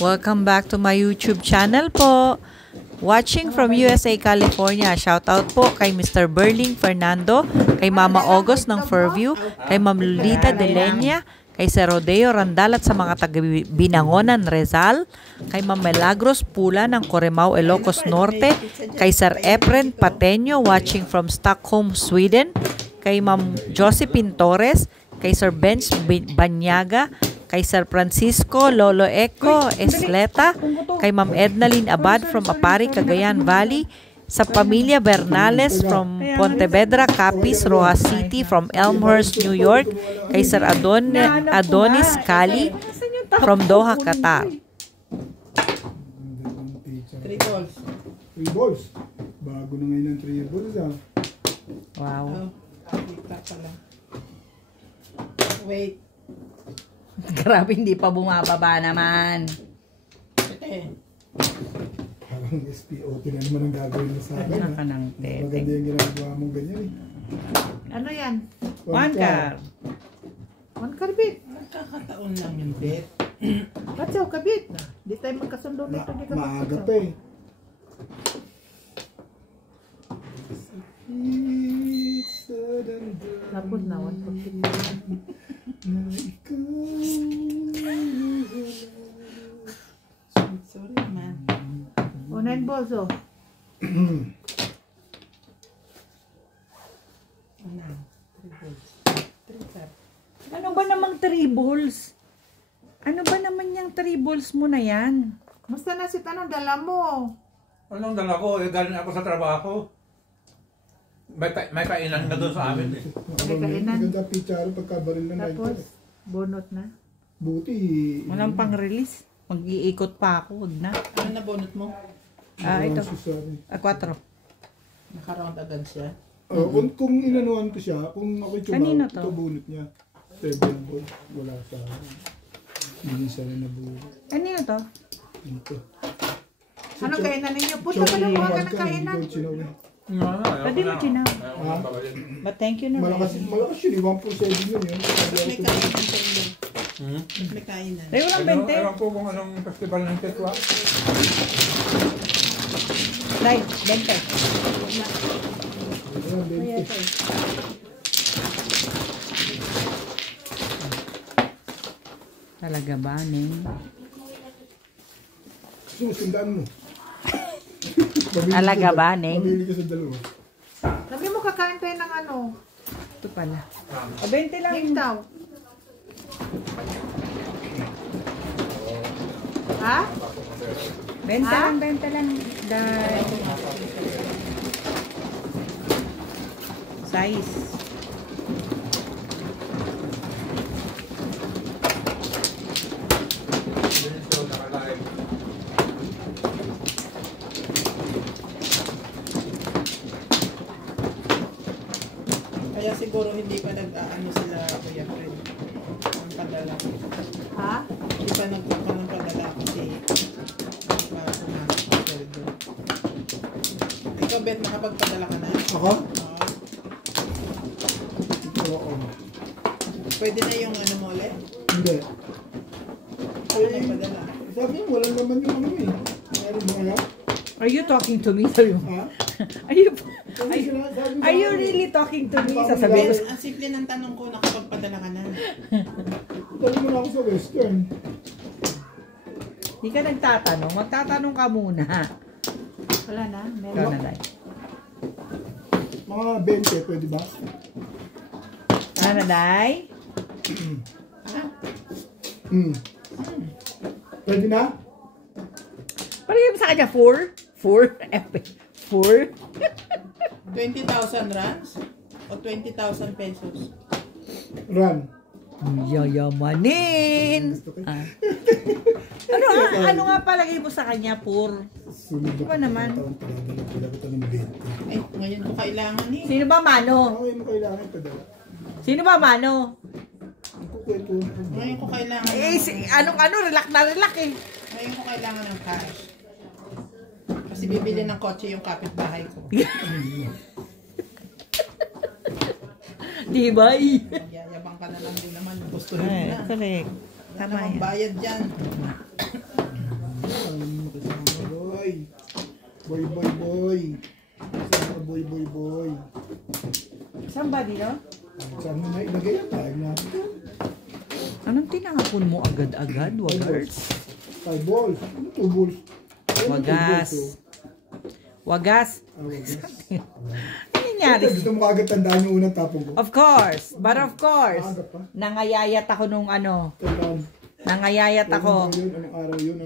Welcome back to my YouTube channel po. Watching from USA, California. Shout out po kay Mr. Berling Fernando, kay Mama August ng Fairview, kay Ma'am Lolita Delenia, kay Sir Rodeo Randal at sa mga taga-Binangonan, Rizal, kay Ma'am Milagros Pula ng Coremao, Ilocos Norte, kay Sir Efren Pateño watching from Stockholm, Sweden, kay Ma'am Josephine Torres, kay Sir Benz Banyaga, kay Sir Francisco Lolo Eco Esleta, kay Ma'am Ednaline Abad from Apari, Cagayan Valley, sa pamilya Bernales from Pontevedra, Capiz, Rojas City, from Elmhurst, New York, kay Sir Adonis Cali from Doha, Qatar. 3 balls. 3 balls. Bago na ngayon ang 3 balls Wow. Wait. Grabe, hindi pa bumababa naman. Parang SPOT na naman ang gagawin mo sa akin. Maganda yung ginagawa mong ganyan eh. Ano yan? 1 car. 1 car bit. Nagkakataon lang yung bet. Ba't siya kabit? Di tayo magkasundo nito. Maaga pa eh. Tapos na, 140. Sorry man. 9 balls oh. Ano ba namang 3 balls? Ano ba naman yung 3 balls mo na yan? Musta na si Tanong dala mo? Anong dala ko? Galing ako sa trabaho. May kainan na doon sa amin eh. May kainan. Maganda pitsaro pagkabaril na Tapos, bunot na. Buti. Walang pang-release. Mag-iikot pa ako. Huwag na. Ano na bonus mo? Ito. 4. Naka-round agad siya. Kung inanuhan ko siya, kung ako'y Kanino tumawag, to? ito bunot niya. 7 balls. Wala sa hindi siya rin nabunot. Kanino to? Ito. Anong kainan ninyo? Punta ka lang mga ka ng kainan. Pwede mo chinaw. But thank you na. Malakas yun. 1.7 yun yun. May kainan sa inyo. May kainan. Tayo walang 20. Ewan po kung anong festival ng Tetwa. Tay, 20. Talaga ba, Ning? Susundaan mo. Talaga ba, Ning? Mamili ka sa dalawa. Sabi mo kakain tayo ng ano? Ito pala. 20 lang. Ikaw. Ha? 20 lang. Dahil size. Kaya siguro hindi pa nag-aano sila Kuya Fred. Ang padala. Ha? Hindi pa nagpapa ng padala kasi pumasok sa sweldo. Ikaw, Bet, nakapagpadala ka na? Ako? Oo. Oo. Pwede na yung ano mo ulit? Hindi. Ano nagpadala? Sabi niya, wala naman yung ano eh. Meron ba kaya? Are you talking to me? Sabi mo. Ha? Are you really talking to me? Sasabihin ko. Ang simple ng tanong ko, nakapagpadala ka na. Dali mo na ako sa Western. Hindi ka nagtatanong. Magtatanong ka muna. Wala na. Ikaw Meron. na, Day. Mga 20, pwede ba? Ano na, Day? Pwede na? Parang sa kanya, 4? 4? 20,000 rands o 20,000 pesos? Run. Yayamanin! Ano nga palagay mo sa kanya, 4? Sunod Diba naman? Padala kita ng 20. Ay, ngayon ko kailangan eh. Sino ba, Mano? Ako yun mo kailangan padala. Sino ba, Mano? Ang kukwentuhan ko. Ngayon ko kailangan Relax na relax eh. Ngayon ko kailangan ng cash. Kasi bibili ng kotse yung kapitbahay ko. Diba? Magyayabang ka na lang din naman. Gusto rin mo na. Correct. Wala namang bayad dyan. boy. Somebody, no? Saan mo na ilagay yan? Tayo natin. Anong tinapon mo agad-agad, Wagars? 5 balls. 2 balls. Wagas. Wagas. Wagas. Ano nangyari? Gusto mo agad tandaan yung unang tapong ko. Of course. But of course. Maaga pa. Nangayayat ako nung ano. Tandaan. Nangayayat ako. Anong araw yun?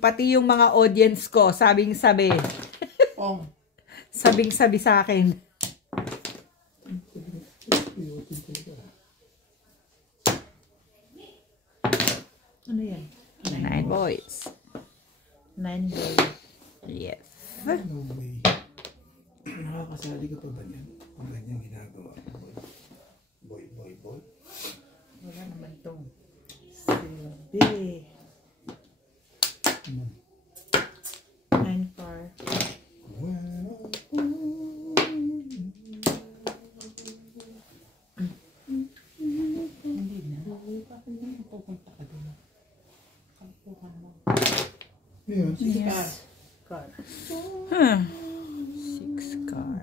Pati yung mga audience ko, sabing-sabi. Oh. Sabing-sabi sa akin. Ano yan? 9 boys. 9 boy. Yes. No way. Nakakasali ka pa ba niyan? Kung ganyan ginagawa. Boy. Wala naman tong silbi. 9 par. Hindi na. Bakit naman pupunta ka doon? Kampuhan mo. Ngayon, Yes. Car. 6 car.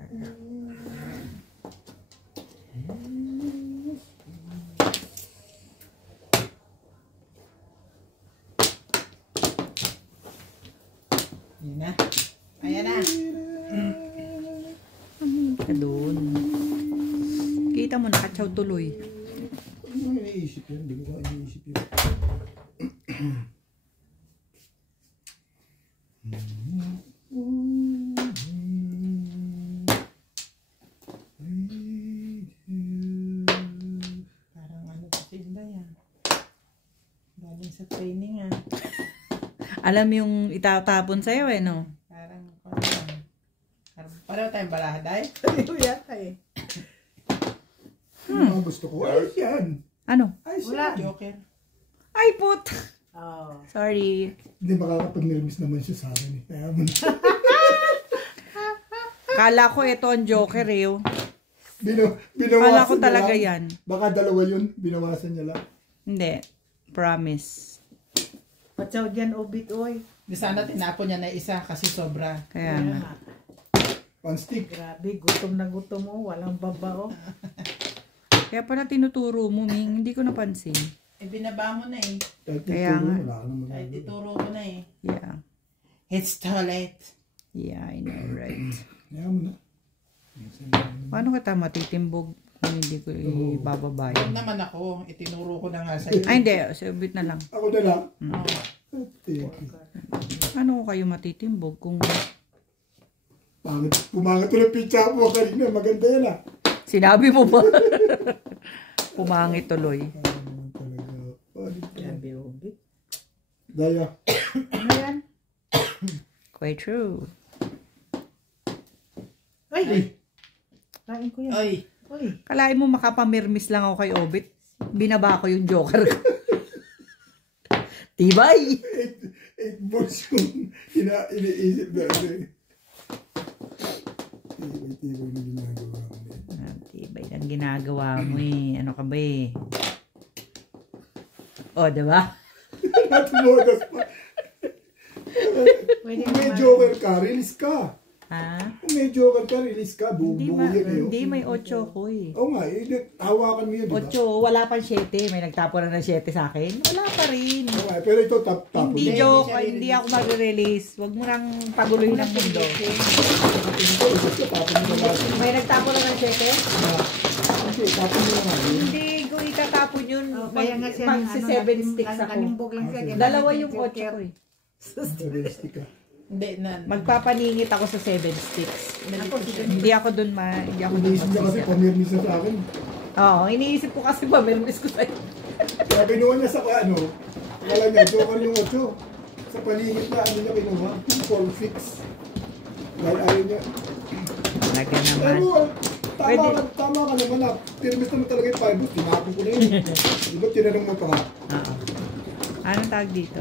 Yun na. Ayan na. Ka doon. Kita mo, nakatsaw tuloy. ano mo iniisip yun? Hindi ko iniisip yun. Parang ano sa tinda yan. Galing sa training ah. Alam yung itatapon sa'yo eh, no? Parang ano lang. Pareho tayong balahaday? Pareho yata eh. Ano mga gusto ko? Ayos yan. Ano? Ayos Wala. yan. Joker. Ay, put! Oh. Sorry. Hindi makakapag-nervous naman siya sa akin eh. Kaya mo Kala ko ito ang Joker eh. Oh. binawasan Kala ko niya talaga lang. yan. Baka dalawa yun. Binawasan niya lang. Hindi. Promise. Patsaw dyan, obit, oy. Di sana tinapon niya na isa kasi sobra. Kaya nga. One stick. Grabe, gutom na gutom mo. Walang baba, oh. Kaya pala tinuturo mo, Ming. Hindi ko napansin. Eh binaba mo na eh. Kahit Kaya ituro, nga. wala ka naman Kahit magagawa. ituro mo na eh. Yeah. It's too late. Yeah, I know, right. Kaya mo na. Paano kita matitimbog kung hindi ko ibababa Huwag yun? naman ako. Itinuro ko na nga sa'yo. Ay, hindi. Subit na lang. Ako na lang. Oh. Thank you. Paano ko kayo matitimbog kung Pumangat ko ng pizza mo kanina. Maganda yan ah. sinabi mo ba? Pumangit tuloy. Grabe, obit. Daya. Ano yan? Quite true. Ay! Kain ko yan. Ay. Uy. Kalain mo makapamirmis lang ako kay Obit. Binaba ko yung Joker ko. Tibay! 8 balls yung iniisip natin. Tibay na ginagawa mo. Tibay lang ginagawa mo eh. Ano ka ba eh? O, diba? Natimodas pa. Pwede Kung may naman. joker ka, release ka. Ha? Kung may joker ka, release ka. Hindi, Buo yan eh. hindi may 8 ko eh. Oo nga, hawakan mo yun, di ba? 8, wala pang 7. May nagtapo na ng 7 sa akin. Wala pa rin. Oo nga, pero ito tapon. Hindi Hindi joke, siya hindi ako mag-release. Huwag mo nang paguloy ng mundo. Tapon mo na. May nagtapo na ng 7? Hindi, tapon mo na. Hindi ko itatapon yun. Kaya nga siya Mag 7 sticks ako. Kanimbog lang siya. Dalawa yung 8 ko eh. Realistic ka. Hindi na. Magpapaningit ako sa 7 sticks. Hindi ako dun hindi ako dun Iniisip niya kasi magsisira. pamirmis na sa akin. Oo, iniisip ko kasi pa, meron ko sa'yo. Kaya binuha niya sa ano, akala niya, joker yung 8. Sa paningit na, ano niya kinuha? 4 fix. Dahil ayaw niya. Talaga naman. Pero tama ka naman na. Pirmis naman talaga yung 5 balls. Tinapon ko na yun. Di ba tinanong mo pa ka? Oo. Anong tawag dito?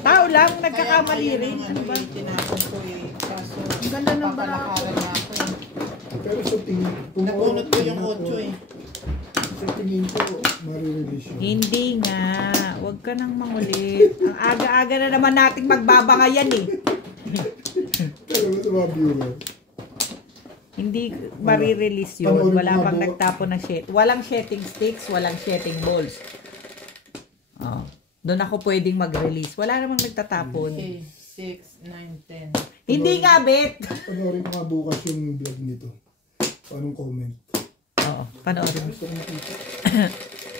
Tao lang, nagkakamali Kaya rin. nga Ano yun ba? ang tinapon ko eh. Kaso, Ang ganda ng papalakaran na ako eh. Pero sa tingin, Nabunot ko yung 8 eh. Sa tingin ko, marirelease yun. Hindi nga. Huwag ka nang mangulit. Ang aga-aga na naman nating magbabangayan eh. Pero mo sa mga viewer. Hindi marirelease yun. Panoorin Wala ko nga pang bukas. nagtapo ng shit. Walang shedding sticks, walang shedding balls. Oh. Doon ako pwedeng mag-release. Wala namang nagtatapon. Okay, 6, 9, 10. Hindi nga, Bet! Panoorin ko nga bukas yung vlog nito. Anong comment? Oo, panoorin. Gusto ko makita.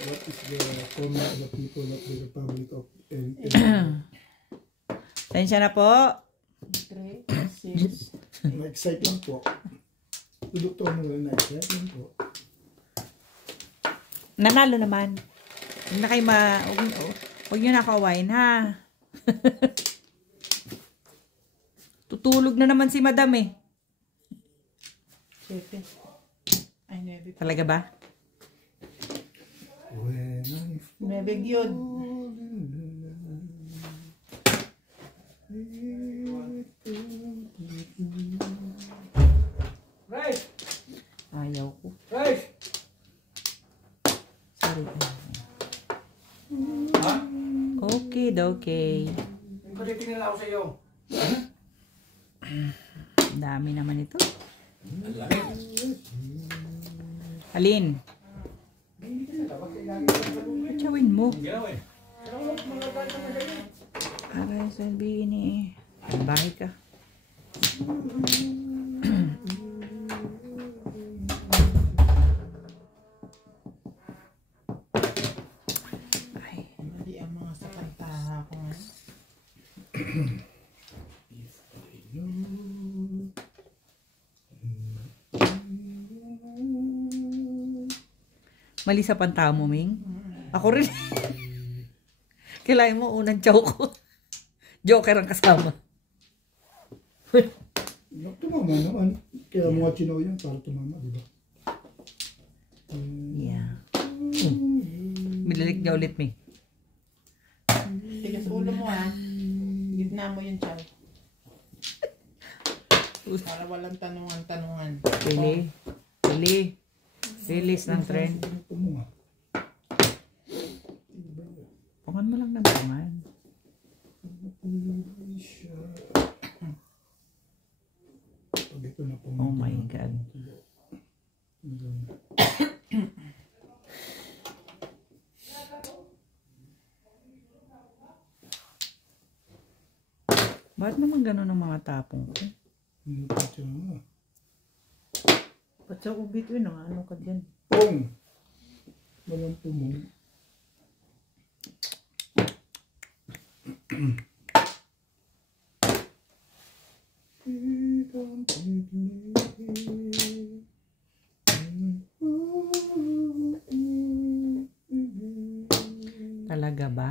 What is the comment of the people of the Republic of Tensya na po. 3, 6. Na-excite lang po. Tudok to mo na na-excite lang po. Nanalo naman. Huwag na kayo huwag nyo na kawain, ha? Tutulog na naman si Madam, eh. 7. Ay, 9. Talaga ba? When I 9 yun. Rice! Ayaw ko. Rice! Sorry. Ha? Okay, okay. Patitingin ako sa iyo. Dami naman ito. Ang laki. Alin? Patsawin mo. Ang ginawa eh. Para sabihin eh. Bahay ka. Ay. Mali ang mga sakantaha ko nga. Mali sa panta mo, Ming. Ako rin. Kailangan mo unang chow ko. Joker ang kasama. tumama naman. Kaya mga chino yan para tumama, di ba? Yeah. Mililik niya ulit, Ming. Tigas ulo mo ha. Gitna mo yung chow. Para walang tanungan-tanungan. Pili. Pili. Release ng trend. Ito mo nga. Pungan mo lang ng pungan. Pag ito na po. Oh my God. Bakit naman gano'n ang mga tapong ko? Ano pa siya nga? Ba't sa ubit yun? Ano ka dyan? Pong! Walang pumong. Talaga ba?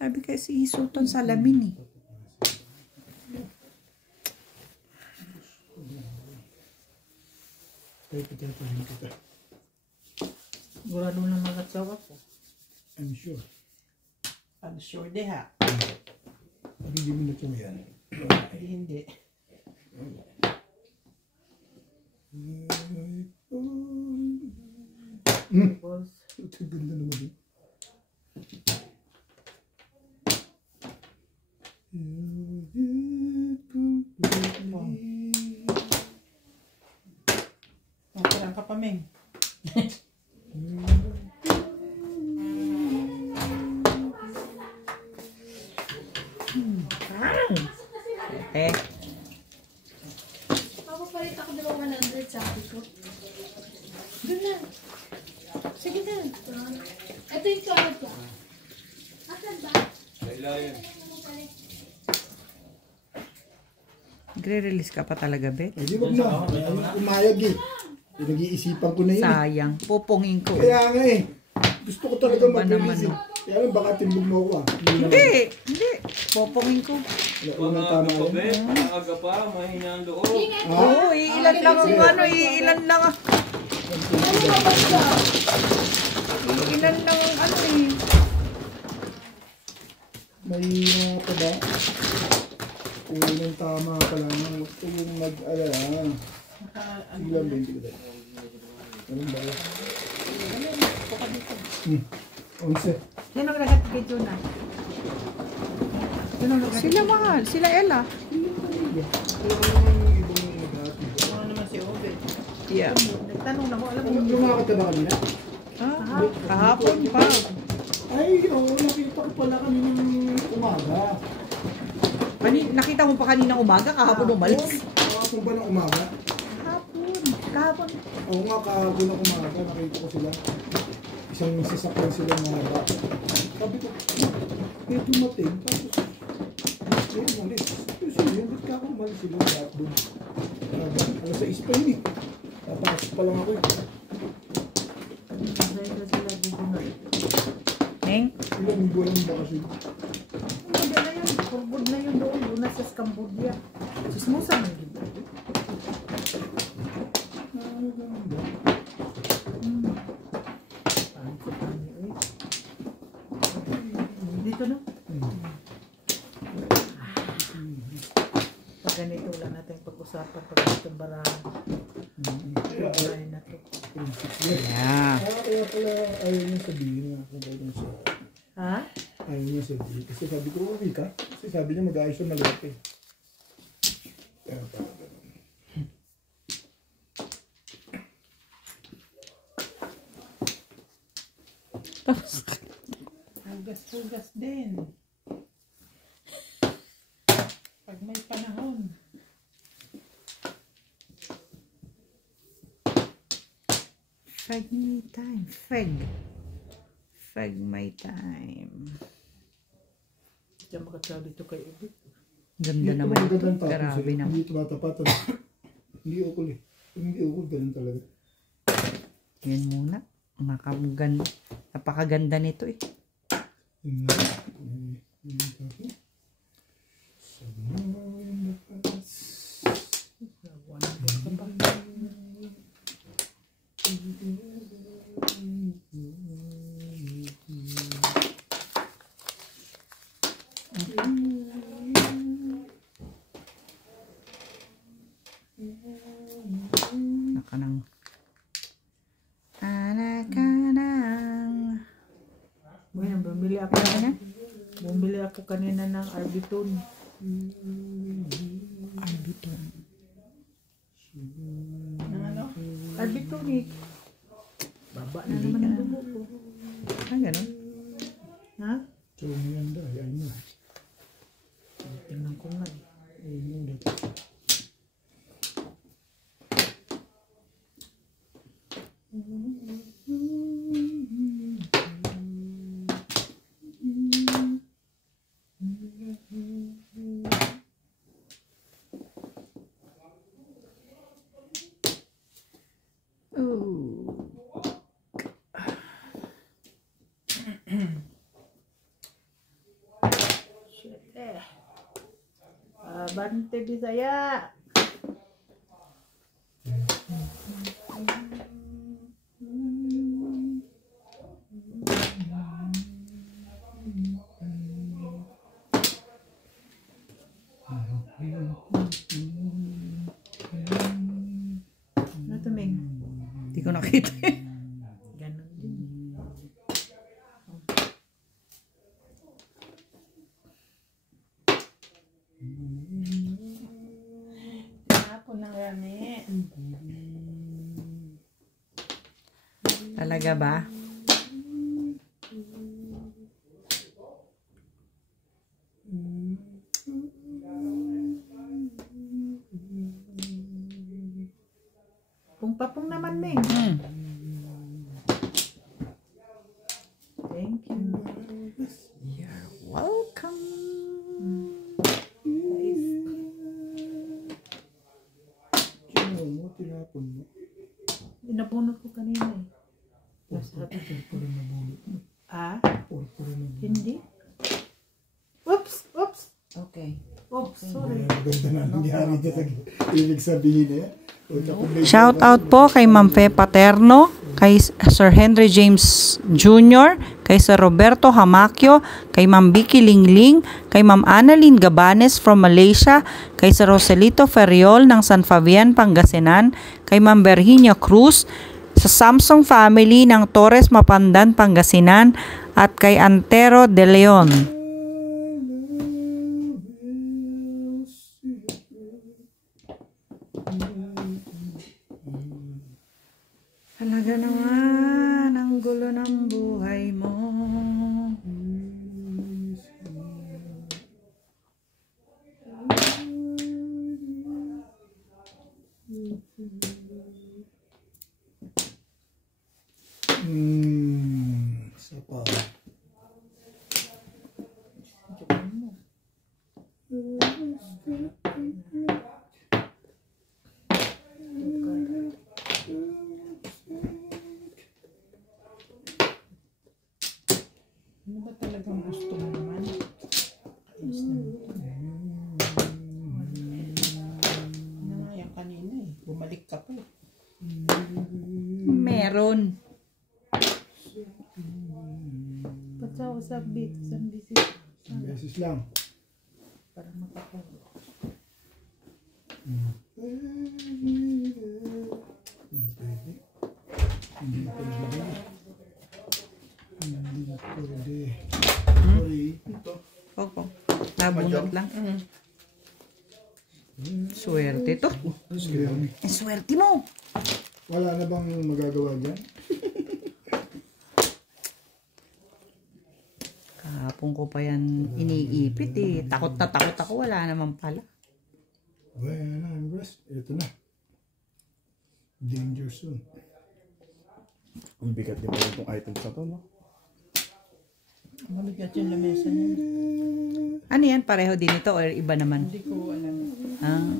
Sabi kasi isuton sa lamin eh. Kaya pagkatahin kita. Sigurado na mag-atsawa ko. I'm sure. I'm sure de ha. Hindi mo na ito yan. Hindi. Balls. Ito ganda naman eh. Parang ka pa, Meng. Eh, Papapalit ako ng 100 sabi ko. Doon na. Sige na. Ito yung sulat ko. Asan ba? nagre-release ka pa talaga, Bet? Ay, di wag na. Umayag eh. Pinag-iisipan ko na yun. Sayang. Pupungin ko. Kaya nga eh. Gusto ko talaga Ano ba mag-release eh. naman, Kaya lang baka timbog mo ako ah. Hindi. Hindi. Pupungin ko. Unang tama yun. Aga pa, mahina ang loob. Oo, iilan lang ang ano, iilan lang. Ano ba basta? Ilan lang ano eh. May mga pa ba? Unang tama pa lang. Huwag kayong mag-alala. Sige lang, 20 ko dahil. Anong ba? 11. Sino naghat kay Juna? Sino naghat? Sila mahal. Sila Ella. Ano naman si Obed? Yeah. Nagtanong na mo. Alam mo. Lumakad ka ba kanina? Ah, kahapon pa. Ay, oo, nakita ko pala kanina ng umaga. Nakita mo pa kaninang umaga, kahapon umalis. Kahapon ba ng umaga? Kahapon. Oo nga, kahapon ng umaga, nakita ko sila. Isang sasakyan sila mahaba. Sabi ko, may dumating, tapos may umalis. Tapos yun, ba't ka ako umalis sila lahat doon? Alas 6 pa yun eh. Tapos pa lang ako eh. Neng? Ilang buwan ng bakasyon. Hindi na yun. Kurbod na yun doon. Doon na sa Cambodia. Sismusa man yun. Dito na. Pag ganito lang natin pag-usapan pag itong barahan. Barahan na to. Yeah. Kaya pala ayaw niya sabihin na kung ba't siya. Ha? Ayaw niya sabihin. Kasi sabi ko, uwi ka. Kasi sabi niya mag-ayos siya malaki. Kaya pala ganun. Hugas-hugas din. Pag may panahon. Feg me time. Feg. Feg my time. Diyan makatsaw dito kay Obed. Ganda Hindi naman ko ito. magandang tapos Grabe eh. naman. Hindi tumatapatan. Hindi ukol eh. Hindi ukol, ganun talaga. Yan muna. Napakaganda nito eh. Yun na. Yun na. Sama yung lakas. Nakanang. Anakanang. Bueno, bumili ako. Bumili ako kanina ng Arbiton. Arbiton. Ano? Arbitonic. Baba na naman ang dugo ko. Ah, ganun. Ha? So, maganda. Yan mo. Tingnan ko nga eh. Ayun mo ulit. Shit eh. Bante Bisaya. Ano to, Ming? Hindi ko nakita eh. Ganon din. Tinapon ng gamit. Talaga ba? Pung-papung naman, Ming. Thank you. Welcome. Kino mo, tinapon mo. Inabunot ko kanina eh. Nasabi ko. Puro na bulot mo. Ah? Puro na bulot. Hindi. Oops! Oops! Okay. Oops! Sorry. Maganda na nangyari dyan sa ibig sabihin eh. Shout out po kay Ma'am Fe Paterno, kay Sir Henry James Jr., kay Sir Roberto Hamacio, kay Ma'am Vicky Lingling, kay Ma'am Annalyn Gabanes from Malaysia, kay Sir Roselito Ferriol ng San Fabian, Pangasinan, kay Ma'am Virginia Cruz, sa Samsung family ng Torres Mapandan, Pangasinan, at kay Antero de Leon. Talaga naman, ang gulo ng buhay mo. Isa pa. Ano ba talagang gusto mo naman? Ayos na. Ano nga yan kanina eh. Bumalik ka pa eh. Meron. Ba't ako sa beat? Sa busy. Isang beses lang. Para makakuha. Hindi pwede. Hindi pwede. Hindi pwede. Sorry. Ito. Opo. Nabunot lang. Swerte to. Sige. Swerte mo. Wala na bang magagawa dyan? Kahapon ko pa yan iniipit eh. Takot na takot ako. Wala naman pala. Wala na, rest. Ito na. Danger zone. Ang bigat din pala itong items na to, no? Mabigat yung lamesa niya. Ano yan? Pareho din ito or iba naman? Hindi ko alam. Ah.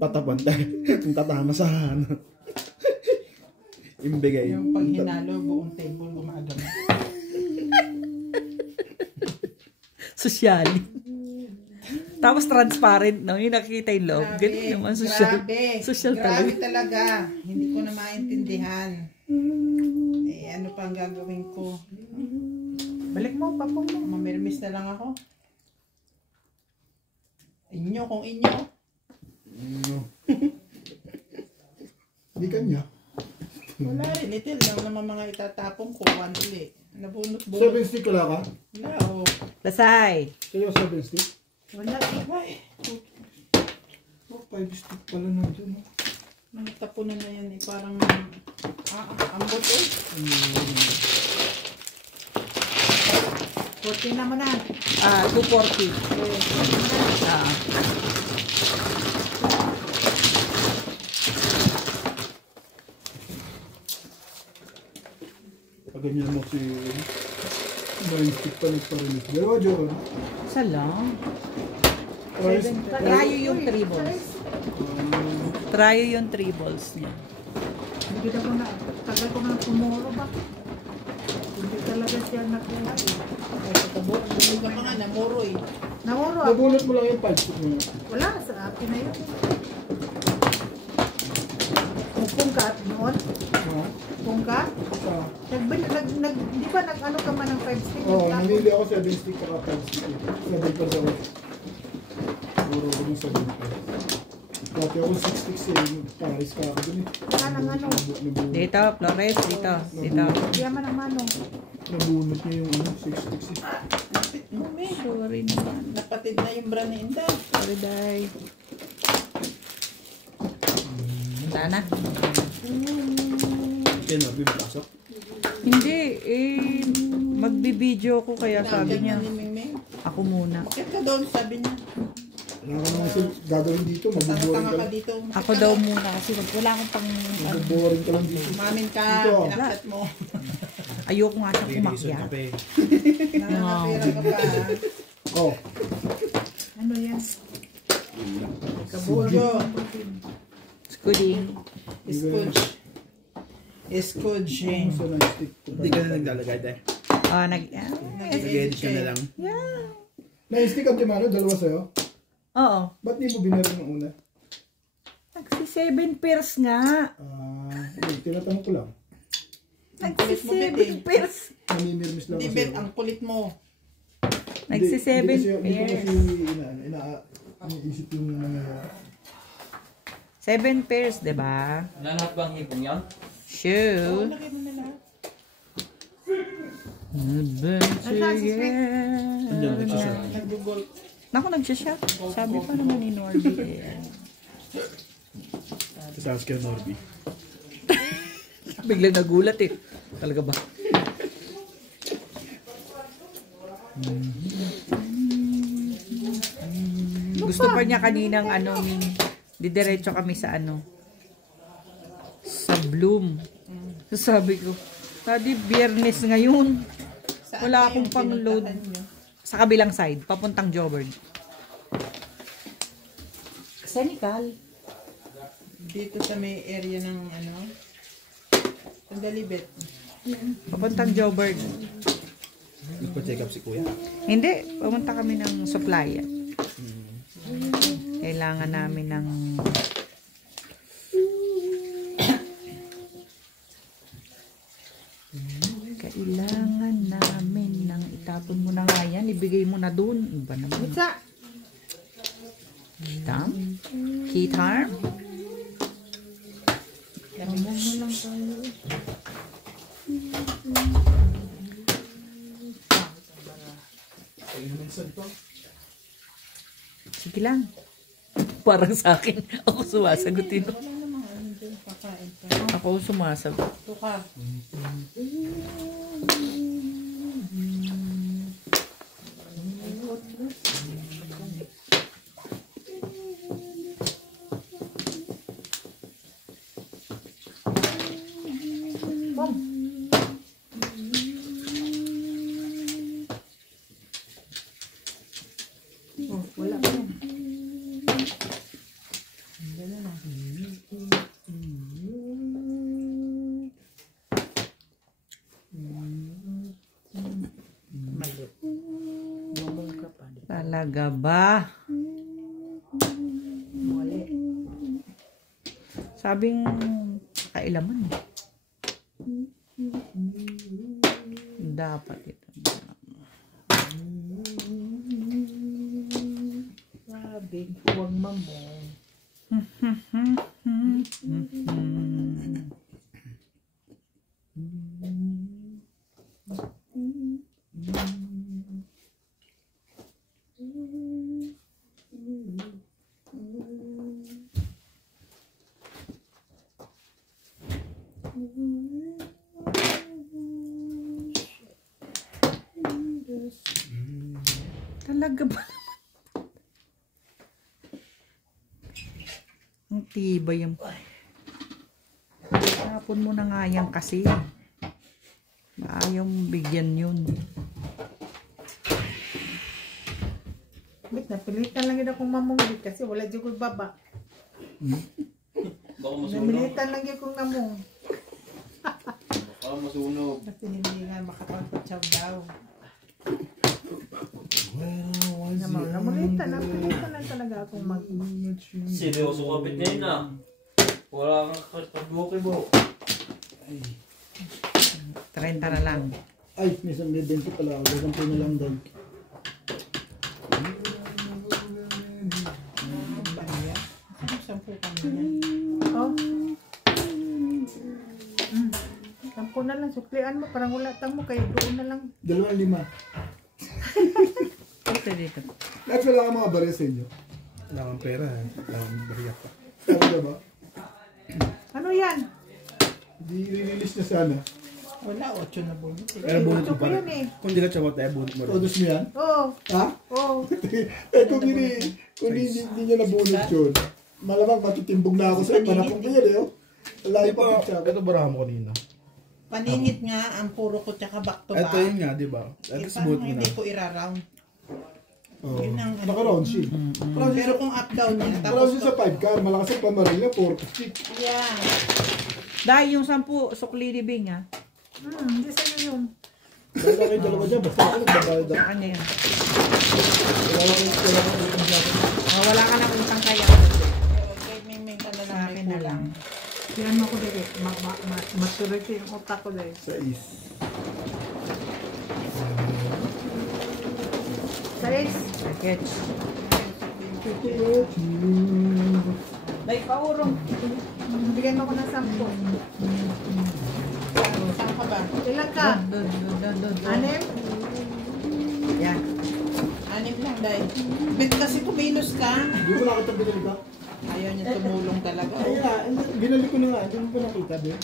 Patapantay. Yung tatama sa ano. Imbigay. Yung pag hinalo, buong table gumagana. Social. Tapos transparent, no? Yung nakikita yung loob. Ganun naman, social. Social Grabe talaga. talaga. Hindi ko na maintindihan. Eh, ano pa ang gagawin ko? Balik mo, papong mo. Mamirmis na lang ako. Inyo kung inyo. Hindi kanya. Wala rin. Little lang naman mga itatapong ko. One uli. Nabunot-bunot. 7 stick wala ka? Wala, oh. Lasay. Sa'yo 7 stick? Wala, iba eh. Oh, 5 stick pala nandun. Nagtapunan na yan eh. Parang, ambot eh. 40 naman na. 240. Pag ganyan mo si... 9 stick pa nagparilis. Dalawa, Joron. Isa lang. Twice. Tryo yung tribbles. Tryo yung tribbles niya. Hindi ko na, tagal ko na tumuro ba? Hindi talaga siya nakuha eh. Hindi ka pa nga, namuro eh. Namuro ako. Nabunot mo lang yung 5 stick mo. Wala, sa akin na yun. Pungkat noon? Ha? Pungkat? Sa... Di ba nag-ano ka man ng 5 stick? Oo, nanili ako 7 stick ka 5 stick. 7 pa sa west. Puro ko yung 7 pa. Dati ako 6 sticks eh. Paris ka ako dun eh. Wala nang ano. Dito, Flores. Dito. Dito. Di naman ang ano. Nabunot niya yung 6 sticks eh. Lapit mo, me. Sorry naman. Napatid na yung bra ni Inday. Sorry, Day. Wala na. Yan, bibipasok. Hindi, eh, magbibideo ko kaya sabi niya, Ni Mingming. ako muna. Bakit ka doon, sabi niya. Wala ka naman gagawin dito. Mabuboring Tanga ka ka lang. dito. Ako daw muna kasi wala akong pang, Mabuboring ka lang dito. Umamin ka, Dito. pinakset mo. ayoko nga siya kumakyat. Nakakapira ka pa. Oh, Ano yan? Kabujo. Scuding. Scooch. Scooch. so 9 stick. Hindi ka na naglalagay dahil. Nag-edit ka na lang. 9 stick ang timano, dalawa sa'yo. Oo. Ba't di mo binari ng una? Nagsis Nagsi-7 pairs nga. Tinatanong ko lang. Nagsi-7 pairs. Namimirmis lang Hindi, kasi Bet, ako. ang kulit mo. Nagsi-7 Hindi ko pairs. kasi iniisip yung nangyayari. 7 pairs, diba? Nanap bang hipong yan? Shoe. Lagay mo na lahat. Nag-google. Naku, nagsya-shot. Sabi pa naman ni Norby eh. Tapos kay Norby. Biglang nagulat eh. Talaga ba? Gusto pa niya kaninang ano, didiretso kami sa ano, sa Bloom. Sabi ko, Daddy, Biyernes ngayon. Saan Wala ba akong yung pang-load. pinuntahan niyo? Sa kabilang side, papuntang Jobert. Senecal. Dito sa may area ng ano? Sandali, Bet. Papuntang Jobert. Nagpa-check up si Kuya. Hindi, pumunta kami ng supply. Kailangan namin ng kailangan namin ng itapon mo na nga yan, ibigay mo na dun. Iba naman. Kitam? Kitarm? Sige lang. Parang sa akin, ako sumasagutin. Ako sumasagot. Ito ka. Wala pa. Talaga ba? Sabing kailaman. Dapat ito. Sabi, huwag mamong. Talaga ba? Ang tibay yung... Tapon mo na nga yan kasi. Ayaw mong bigyan yun. Bit, napilitan lang yun akong mamong kasi wala dyan ko baba. Baka masunog. Napilitan lang yun akong namong. Baka masunog. Kasi hindi nga makapagpatsaw daw. Napilitan lang talaga akong mag... Seryoso kapit ngayon na. Wala kang kagbuki mo. 30 na lang. Ay, may 20 pala ako. Ganito na lang doon. Sampu kami yan. Oh. Sampo na lang, suklian mo. Parang wala tang mo, kaya doon na lang. 2.5. Ito dito. Lahat wala kang mga barya sa inyo. Wala kang pera eh. Wala kang barya pa. Talaga ba? Ano yan? Hindi i-release na sana. Wala, 8 na bunot. Pero bunot Ito mo ko pa yan eh. Kung di ka tsawat tayo, bunot mo rin. Todos mo yan? Oo. Ha? Oo. Eh kung hindi niya nabunot yun, malamang matitimbog na ako sa panapong ko yan eh. Oh. Layo pa picture. Ito bara mo kanina. Paningit nga, ang puro ko tsaka back to back. Ito yun nga, di ba? At Eh, least paano buhat mo na. hindi ko ira-round? Oh. Yun ang ano. Naka-round siya. Pero kung up-down niya, Pero tapos siya sa 5 car, malakas ang pamaril niya, 450. yeah. Dahil yung 10 sukli libing ha. Hindi sa'yo yun. Dahil na kayo dalawa dyan, basta ako nagbabayad Sa ako. kanya yun. Wala ka utang sa akin. Wala ka na utang kaya. Kay Mingming ka na lang Sa may akin Akin na lang. Yan mo ko dali. Maturity yung utak ko dali. 6. 6. Package. 6. Like, paurong. Bigyan mo ko ng 10. Saan ka ba? Ilan ka? Doon. 6? Yan. 6 lang, Day. Bet kasi kumilos ka. Hindi ko nakita binali ka. Ayaw niya tumulong talaga. Ay nga, binali ko na nga. Hindi mo pa nakita, Ben.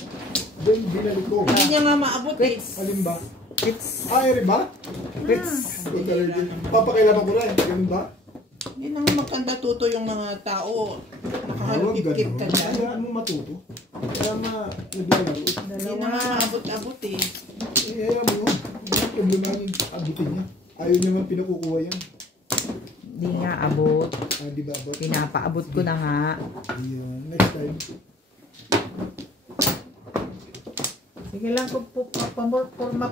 Ben, binali ko. Hindi niya nga maabot eh. Alin ba? It's Ay, ba? Papakilaman ko na eh. Ganun ba? Hindi nang magkanda tuto yung mga tao. Nakahalipip ka dyan. Kaya mo matuto. Kaya naglalaro. Hindi na nga maabot-abot eh. Kaya mo, yung problema yung abutin niya. Ayaw niya man pinakukuha yan. Hindi nga abot. Di ba abot? Pinapaabot ko na nga. Ayun, next time. Sige lang kung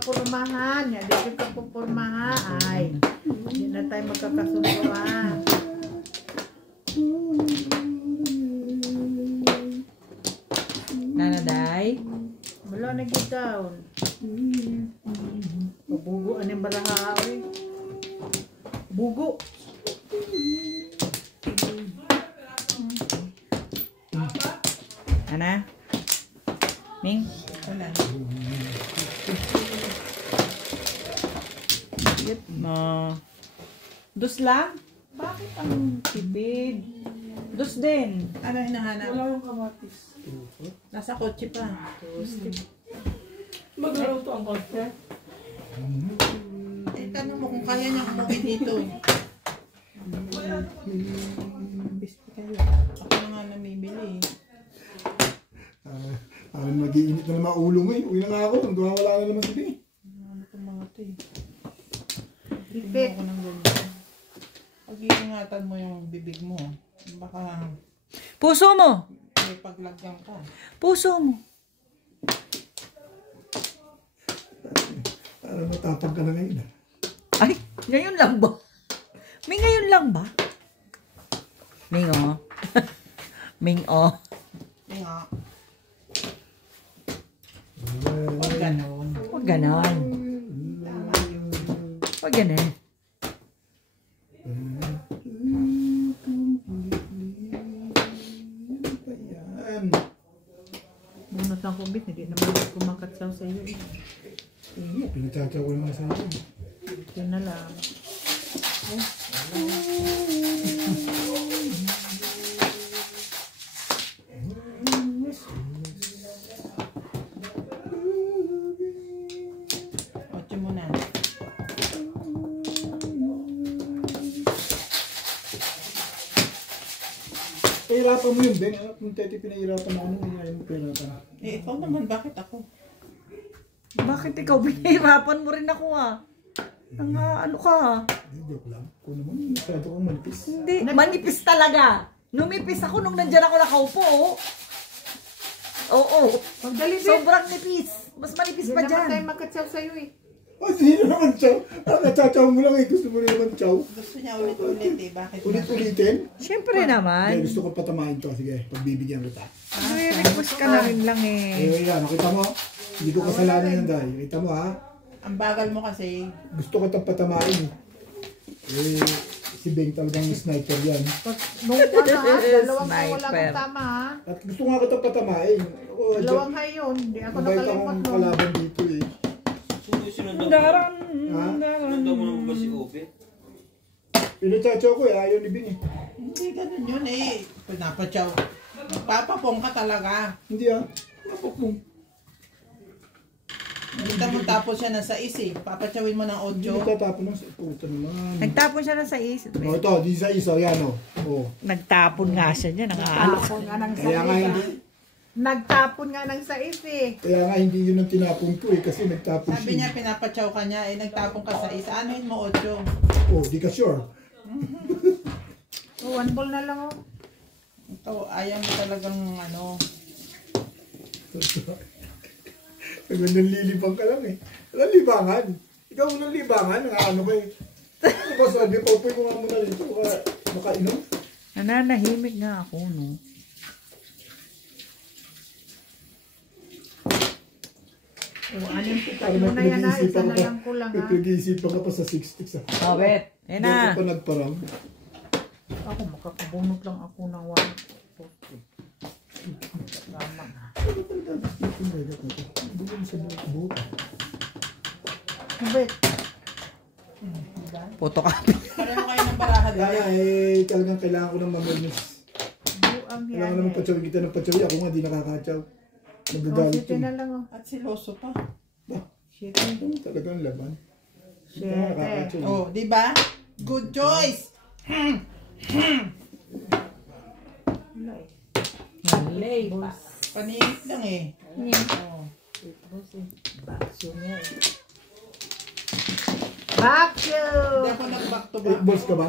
purmahan. Yan, dito ka pupurmahan. Ay, hindi na tayo magkakasunduan. Nanaday. Wala na get down. Bugo, anong balaha eh. Bugo. Ana? Ming? Wala. Yut mo. Dus lang? Bakit ang tibid? Dus din. Ano hinahanap? Wala yung kamatis. Nasa kotse pa. Magluto ang kotse. Eh, tanong mo kung kaya niya umuwi dito. Bispi kayo. Ako na nga namimili eh. Mag-iinit na naman ulo mo eh. Uwi na nga ako. Wala na naman sabi. Ano itong mga ito eh. Bibig. Ako ng ganito. Pag-iingatan mo yung bibig mo. Baka Puso mo! may paglagyan ka. Puso mo! Parang matapag ka na ngayon ah. Ay, ngayon lang ba? May ngayon lang ba? Ming oh. Ming oh. Hindi nga. Huwag ganon. Huwag ganon. Huwag ganon. Ayan. Bunot ang kumbit, hindi naman kumakatsaw sa iyo. Pinagtsatsaw ko naman sa akin. Yun na lang. Kotse mo na. Pahirapan mo yun, Ben. Kung tete pinahirapan mo, ano ayaw mo pahirapan? Eh, ikaw naman, bakit ako? Bakit ikaw binahirapan mo rin ako ah? Ano ka? Joke lang. Kung naman, masyado kang manipis. Hindi, manipis talaga. Numipis ako nung nandyan ako nakaupo oh. Oo. Pagdali din. Sobrang nipis. Mas manipis Hindi pa naman tayo dyan. makatsaw sa iyo eh. Oh, sino naman, Chow? Natsachaw mo lang eh. Gusto mo naman, Chow. Gusto niya ulit-ulit eh. Bakit na? Ulit-ulitin? Siyempre Hindi, naman. gusto ko patamahin to. Sige, pagbibigyan kita. Request ka na rin lang eh. Yan, nakita mo? Hindi ko kasalanan yan dahil. Nakita mo ha? Ang bagal mo kasi. Gusto ko itong patamahin. Si Beng talagang sniper yan. Nung dalawang Sniper. wala kang tama ha. At gusto nga kitang patamahin. Oo, Dalawang hay yun. Hindi ako mabait nakalimot akong nun. kalaban dito eh. Daran. Ha? Sinundan mo naman ba si Ope? Pinatsachaw ko eh. Ayaw ni Beng eh. Hindi ganun yun eh. Pinapatsaw. Magpapapong ka talaga. Hindi ah. Mapapong. Kita mo tapos siya ng 6 eh. Papatsawin mo ng Hindi 8. natatapon ng puta naman. Nagtapon siya ng 6. Oh, ito, di sa isa. Yan o. Oh. Nagtapon nga siya niya. Nangaalok. Nagtapon nga ng Kaya nga hindi. Nagtapon nga ng sais eh. Kaya nga hindi yun ang tinapon ko eh. Kasi nagtapon Sabi niya siya. pinapatsaw ka niya eh. Nagtapon ka sa 1. Anuhin mo 8. Oh, di ka sure. Oh, 1 ball na lang oh. Ito, ayaw mo talagang ano. Nanlilibang ka lang eh. Walang libangan. Ikaw unang libangan. Ano ka eh. Ano ba sabi ko? Upoy ko nga muna dito. Makainom. Nananahimik nga ako no. Anim kita mo na yan ha. Isa na lang ko lang ha. Nag-iisipan ka pa sa 6 sticks ah. Oh, bet. Yan na. Hindi ka pa nagparang. Ako makakabunot lang ako ng 1. Tama. Bet. Photocopy. Pareho kayo ng baraha din. Kaya talagang kailangan ko ng mamermis. Kailangan naman patsawin kita ng patsawin. Ako nga di nakakatsaw. Magagalit Siyete yun. na lang At siloso pa. Talagang laban. Siyete. Oh, di ba? Good choice. Malay pa. Paningit lang eh. Bakyo! Hindi ako nag-back to 8 back. balls ka ba?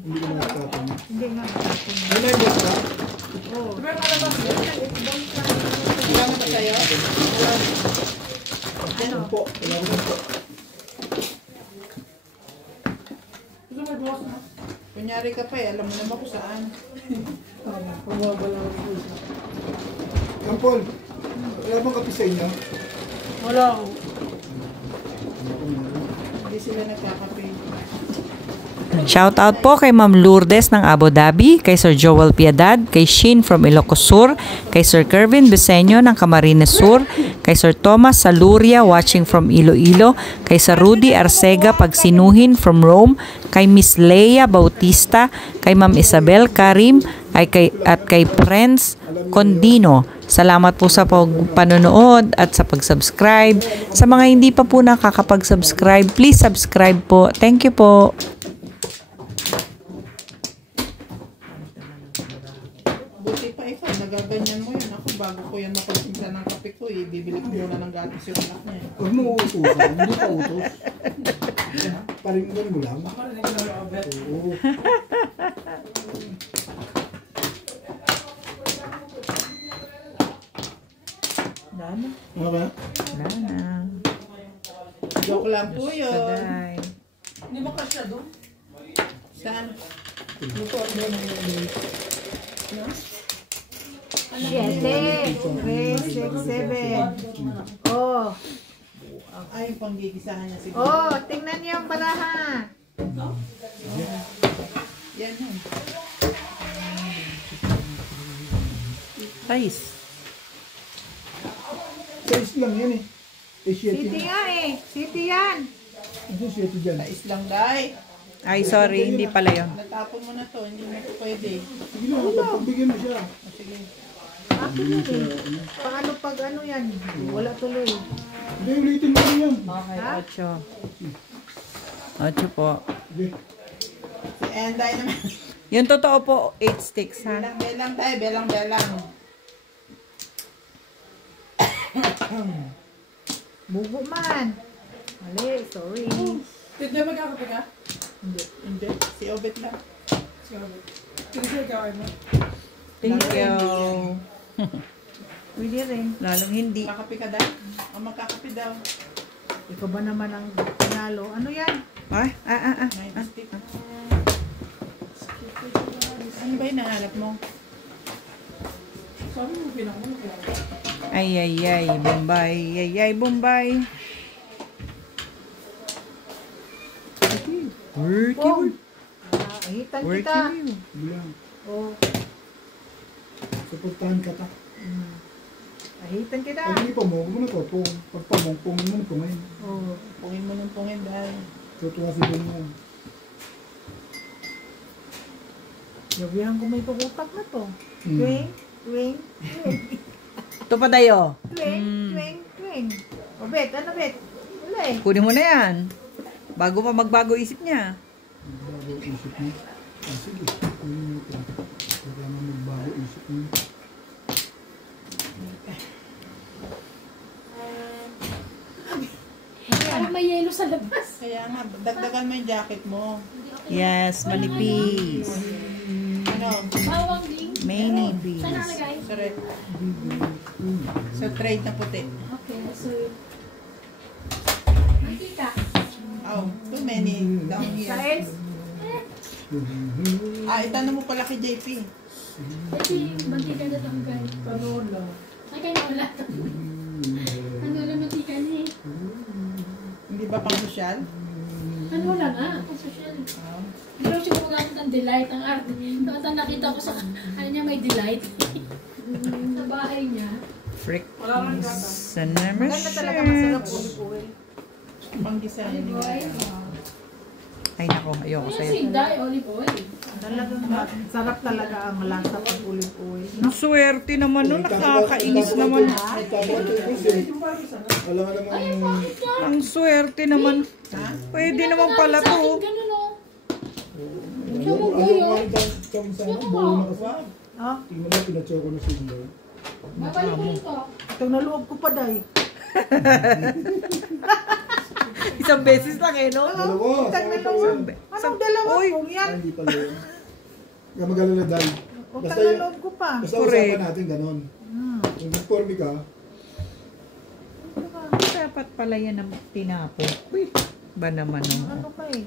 Hindi ka nakakatapon. Hindi nga makakapon. May 9 balls ka? Oo. Wala na ba sa'yo? Ano po? Wala ko na po. Kunyari ka pa eh, alam mo naman kung saan. Kampol, wala bang kape sa inyo? Wala. Hindi sila nagkakape. Shout out po kay Ma'am Lourdes ng Abu Dhabi, kay Sir Joel Piedad, kay Shin from Ilocos Sur, kay Sir Kervin Beseño ng Camarines Sur, kay Sir Thomas Saluria watching from Iloilo, kay Sir Rudy Arcega Pagsinuhin from Rome, kay Miss Leia Bautista, kay Ma'am Isabel Karim, at kay Prince Condino. Salamat po sa panonood at sa pag-subscribe. Sa mga hindi pa po nakakapag-subscribe, please subscribe po. Thank you po. Buti pa ikaw, nagaganyan mo yun. Ako bago ko yan makasimpla ng kape ko eh. Bibili ko muna ng gatis yung anak niya. Huwag mo uutusan, hindi ka utos. Paringgan mo lang. Oo. Ano ba? Joke lang po yun. Baday. Saan? Siyete. 3, 6, 7. Oh. Ay, yung panggigisahan niya siguro. Oh, tingnan niyo ang baraha. Yan yun. Nice. 6 lang yan eh. Eh, 7 City nga eh. City yan. Ito 7 dyan. Tais lang, day. Ay, sorry. Hindi pala yun. Natapon mo na to. Hindi na to pwede. Sige lang, pagbigyan mo siya. O, sige. Akin yun eh. Paano pag ano yan? Wala tuloy. Hindi, ulitin mo rin yan. Okay, Ha? 8. 8 po. Sige. Si Enday naman. Yung totoo po, 8 sticks, ha? Belang tayo. Belang. Bugo man. Mali, sorry. Hindi magkakape ka? Hindi. Si Obet lang. Thank you. Pwede rin. Lalong hindi. Kakape ka daw? O magkakape daw. Ikaw ba naman ang pinalo? Ano yan? Ay, May stick. Ano ba yung nahanap mo? ay, Bombay. Ay, Bombay. Pong. Ahitan kita. Working. Bilang. Oh, Suportahan ka ta. ahitan kita. Pag hindi pa mo, huwag mo na to. Pag pamong, pungin mo na pungin. Oh. Pungin mo ng pungin dahil. Tutuwa si Ben yan. Yabihan ko may pagutak na to. Twing, twing, twing. Ito pa tayo. Twing, twing, twing. O Bet, ano Bet? Wala eh. Kunin mo na yan. Bago pa magbago isip niya. Bago isip mo. Ah, sige. Kunin mo ito. Kaya naman magbago isip mo. Parang may yelo sa labas. Kaya nga, dagdagan mo yung jacket mo. Yes, manipis. Ano? Bawang ding. Manipis. Saan nakalagay? Sa red. Sa trade na puti. Okay, so... Mantika. Oh, too many down here. Size? Ah, itanong mo pala kay JP. Kasi mantika na tanggal. Ay, kanya wala. Ano lang mantika niya? ba pang sosyal? Ano lang kung social. Hindi lang siya gumagamit ng delight ang arte. Tapos ang nakita ko sa ano niya may delight. Sa bahay niya. Frick. Sa Maganda talaga masarap olive oil. Panggisa yun. Ay nako, ayoko Ano sa'yo. si Inday, olive oil. Talagang sarap talaga ang lasa pag olive oil. Ang swerte naman nun, nakakainis naman. Wala nga namang... Ang swerte naman. Pwede naman pala Sa akin, to. ganun o. Ayaw ko nga rin kami sana. Buo na kasi. Ah, Tingnan mo, pinatsoko na si Inday. Babalik ko ito. itong naloob ko pa day. Isang beses lang eh, no? Dalawa. Itong Sabi ko naloob. yun. Anong dalawa Uy. kong yan? Ay, hindi pala yun. Kaya mag-alala dahil. Utang Basta naloob ko pa. Basta Correct. usapan natin ganon. Kung informe ka, Dapat pala yan ang tinapo. Uy, ba naman oh. Ano ka eh?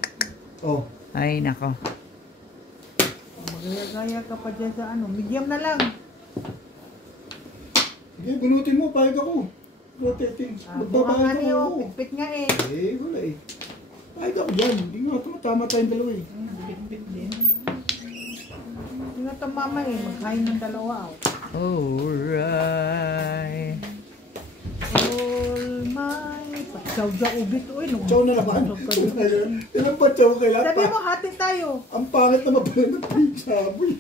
oh, Ay nako. Magaya-gaya ka pa dyan sa ano. Medium na lang. sige, bunutin mo, pahig ako. Rotating. Buka nga Magbabayad niyo. ako. Pitpit nga eh. Eh, wala eh. Pahig ako dyan. Hindi nga tumatama tayong dalawa eh. Bit-bit din. Hindi nga itong mama eh. Magkain ng dalawa. Alright. All my... Pagsaw-dya ubit. Uy, nung... Chow na naman. Ilang pa chow kailangan Sabi pa? mo, hati tayo. Ang pangit na mapala ng pizza. Boy.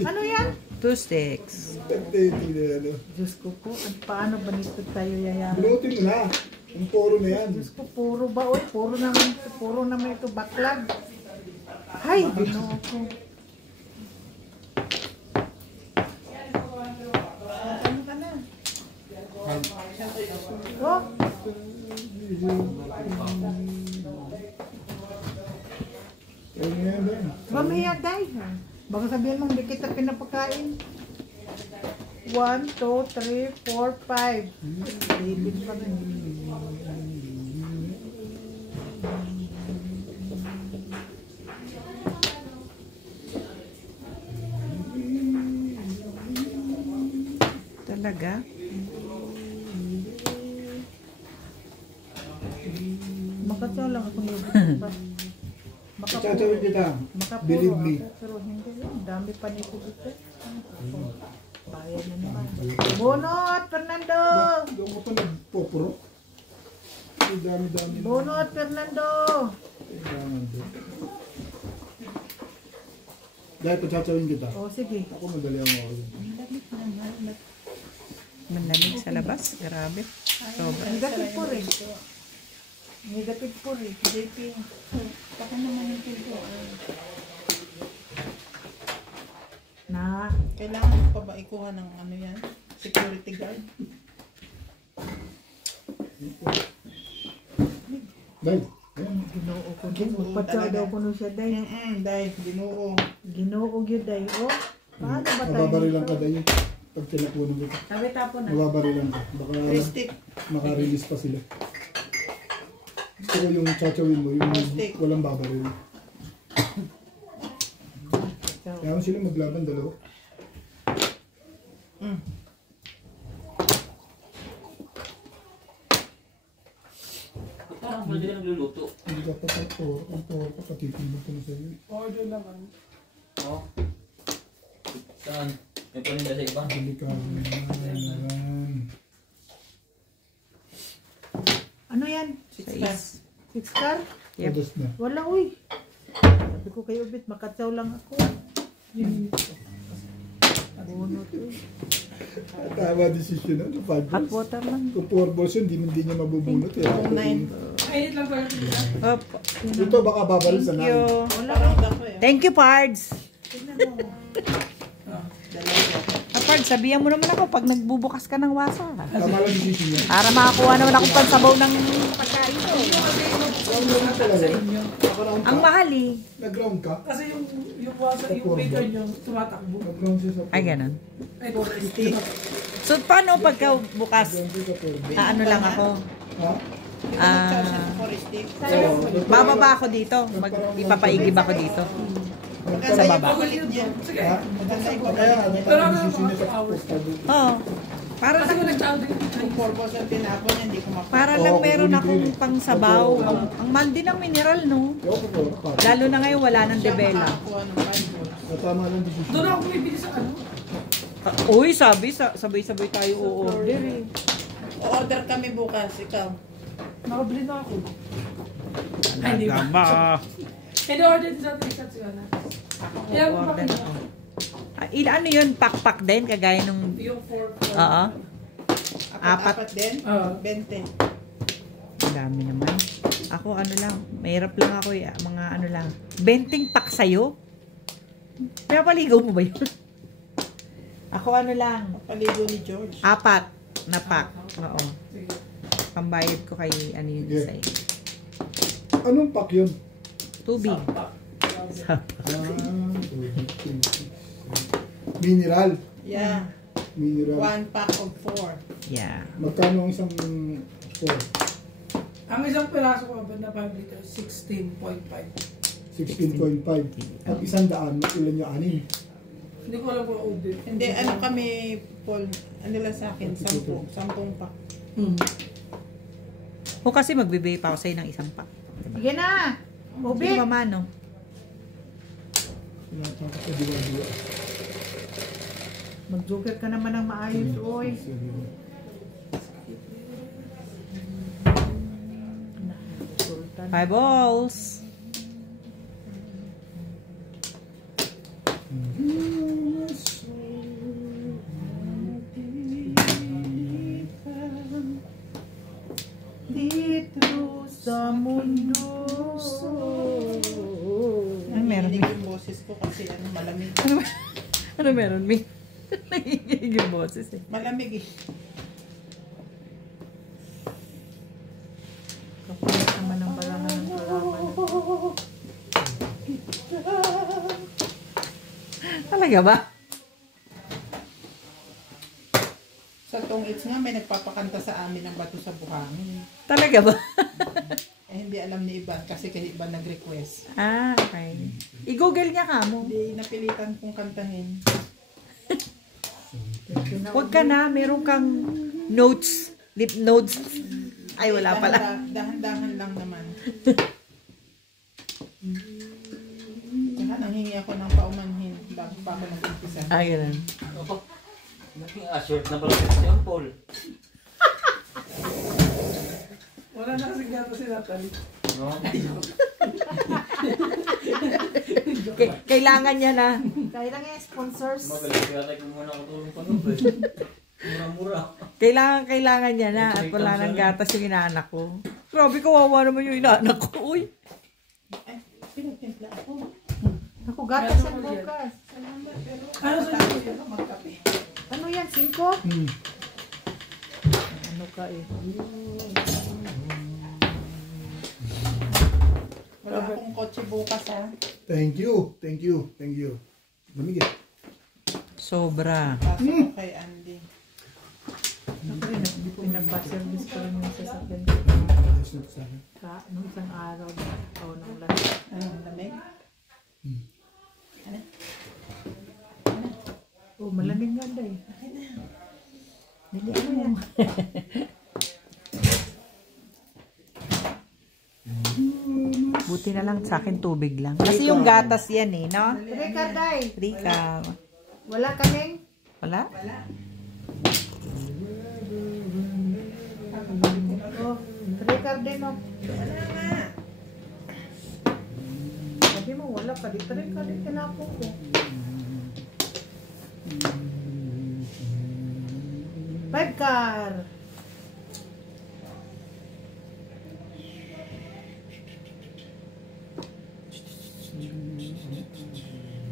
Ano yan? 2 sticks. Tagtiti na yan. oh. Diyos ko po, at paano ba nito tayo yayaman? Bunutin mo na. Ang poro na yan. Diyos ko, puro ba? Uy, puro naman ito baklag. Hay, ginoo ko. Ano ka na? Oh, Kaya nga yan ba yan? mamaya day. Baka sabihin mo, hindi kita pinapakain. 1, 2, 3, 4, 5. David pa rin. Talaga? Makatsaw lang ako nyo. Tatawin kita. Believe me. Pero hindi yun. Dami pa nito dito. Bayan na naman. Bunot, Fernando! Doon ko pa nagpopro. Ang dami-dami. Bunot, Fernando! Kailangan doon. Dahil patsatawin kita. O, sige. Ako madali ang ako. Manlamig sa labas? Grabe. Sobra. Negative po rin. Negative po rin. JP. Baka naman yung pinto. Na. Kailangan pa ba ikuha ng ano yan? Security guard? Dahil. Ginoo ko din. Magpatsaw daw ko nun siya, day. Dahil, ginoo. Ginoo yun, day. O, paano ba tayo? Mababarilan ka dahil. Pag tinapunan kita. Sabi tapo na. Mababarilan ka. Baka Christy. makarelease pa sila. Gusto ko yung tsachawin mo, yung walang babaril. Kaya mo sila maglaban dalawa. Parang hindi ka nagluluto. Hindi ka pa ang toro ka, patitibig ko na sa'yo. Order lang. Oo. Saan? May paninda sa iba? Hindi ka naman. Ano yan? 6 car? Yep. Odas na. Wala, uy. Sabi ko kayo, Bit, makatsaw lang ako. Bunot, uy. Tama desisyon na. Hot water lang. Kung 4 balls yun, hindi niya mabubunot. Eh. 9. Opo. Ito baka babaril sa Thank 9. you. Parang ako eh. Thank you, Pards. Tingnan mo. Pards, sabihan mo naman ako pag nagbubukas ka ng wasa. Tama lang desisyon niya. Para makakuha naman akong pansabaw ng pagkain ko. Ground mo na talaga. Nag-ground Ang ka? mahal eh. Nag-ground ka? Kasi yung wasa, yung bacon yung tumatakbo. Nag-ground siya sa Ay, ganun. Ay, stick. So, paano pagka bukas? Ano lang ako? Ha? Bababa ako dito. Ipapaigib ako dito. Maganda yung pakulit niya. Ha? Maganda yung Kaya, pakulit niya. tama desisyon niya sa postal. Oo. Para Kasi lang, kung nag-order Yung purpose ng tinapon niya, hindi ko mapapagod. para lang meron akong pang sabaw. Ang mahal din ng mineral, no? Lalo na ngayon wala nang debela. Makakuha ng 5 volts. Tama lang din doon ako bumibili sa ano. Uy, sabay-sabay tayo o-order eh. O-order kami bukas, ikaw. Nakabili na ako. Ay, di ba? Tama. Hindi order din sa Trisat sigara. Kaya mo Order ako. Ano yun? Pak-pak din? Kagaya nung... yung 4. Oo. Apat din? Oo. 20. Ang dami naman. Ako ano lang. Mahirap lang ako eh. Mga ano lang. 20 pak sa'yo? Kaya paligaw mo ba yun? Ako ano lang. Paligo ni George. 4 na pak. Oo. Pambayad ko kay ano yun isa eh. Anong pack yun? Tubig. Mineral. Yeah. Mineral. 1 pack of 4. Yeah. Magkano ang isang 4? Ang isang piraso ko na 5 liters, 16.5. 16.5. At 100, ilan yung 6? Hindi ko alam kung order. Hindi, ano kami, Paul, ano lang sa akin, 10 pack. O kasi magbibigay pa ako sa'yo ng isang pak. Sige na. Hindi Ubi. mamano. Mag-joker ka naman ng maayos, oy. Five balls. Dito sa mundo. Ano meron? Nanginig yung boses ko kasi malamig. Ano meron, Mi? Nangiginig yung boses eh. Malamig eh. Kapalit naman ng balangan ng kalaban. Talaga ba? Sa Tong It's nga, may nagpapakanta sa amin ng Bato sa Buhangin. Talaga ba? Eh, hindi alam ni Iban kasi kay Iban nag-request. Ah, okay. I-google niya ka mo. Hindi napilitan kong kantahin. Huwag ka na, meron kang notes. Lip notes. Ay, wala pala. Dahan-dahan lang naman. Tsaka nanghingi ako ng paumanhin bago pa ako nag-umpisa. Ah, ganun. Naging assured na pala si John Paul. Wala na kasi gato si Natalie. No? Kailangan niya na. Kailangan yung sponsors. Magaling kaya tayo kung muna katulong pa nun. Mura-mura. Kailangan niya na. At wala nang gatas yung inaanak ko. Grabe, kawawa naman yung inaanak ko. Uy. Ay, pinagtimpla ako. Ako, gatas ang bukas. Ano sa Ako magkape. Ano yan, 5? Ano ka eh. Wala akong kotse bukas ha. Thank you. Thank you. Thank you. Lamig eh. Sobra. Pasok ko kay Andy. Ako rin, pinagpa-service ko rin yung sasakyan ko. Ayos na to sa akin. Nung isang araw na taon ng lahat. Anong lamig? Oh, malamig nga day. Dili ano yan. Buti na lang sa akin tubig lang. Kasi yung gatas yan eh, no? Trika, day. Rika. Wala kaming? Wala? Oh, trika din oh. Sabi mo, wala ka. Di trika din tinapon ko. Five car.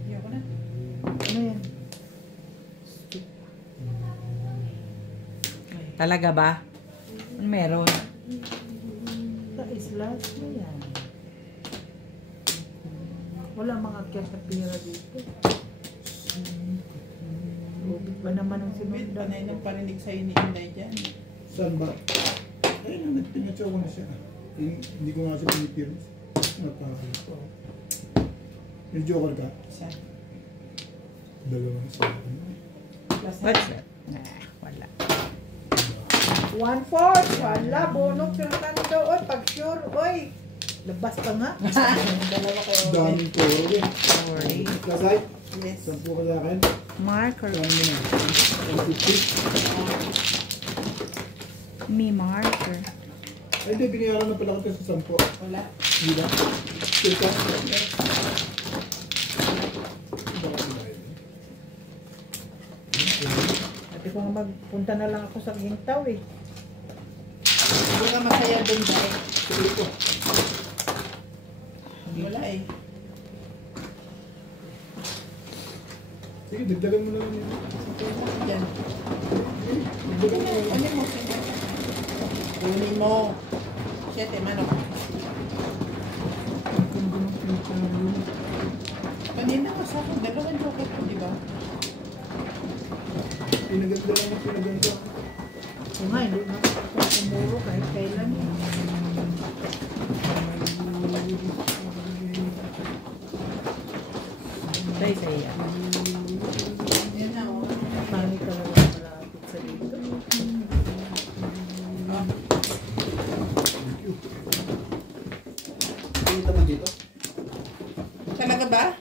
Ayoko na. Ano yan? Talaga ba? Ano meron? Sa islas mo yan. Wala mga akyat na pira dito. Lubit ba naman ang Wait, sinundan? panay ng parinig sa'yo ni Inday dyan. Saan ba? Ayun, nagpinatsaw ko na siya. Hindi ko nga siya pinipirmis. Nagpapalito. May joker ka? Isa. Dalawa na siya. Plus What's that? Nah, wala. 1/4. Wala, bonok yung nando. Oy, pag sure, oy. Labas ka nga. Dalawa kayo. Daming po. Okay. Sorry. Kasay? Yes. 10 ka sa akin. Marker. Ano mo na? 150. Me marker. Ay, hindi. Binayaran na pala kita sa 10. Wala. Hindi ba? Still ka? Ate ko nga magpunta na lang ako sa Gintaw eh. Hindi ka masaya doon dahil. Sige ko. Wala eh. Sige, dagdagan mo na lang yun. Diyan. Dagdagan mo na lang. Kunin mo. Kunin mo. 7 manok. Kanina ka sa akin. Dalawang joker ko, di ba? Pinaganda lang yung pinaganda. O nga, hindi na ako kumuro kahit kailan eh. Tay sa iya. Yan na, oh. Marami ka lang malapit sa dito. Pinita mo dito? Talaga ba?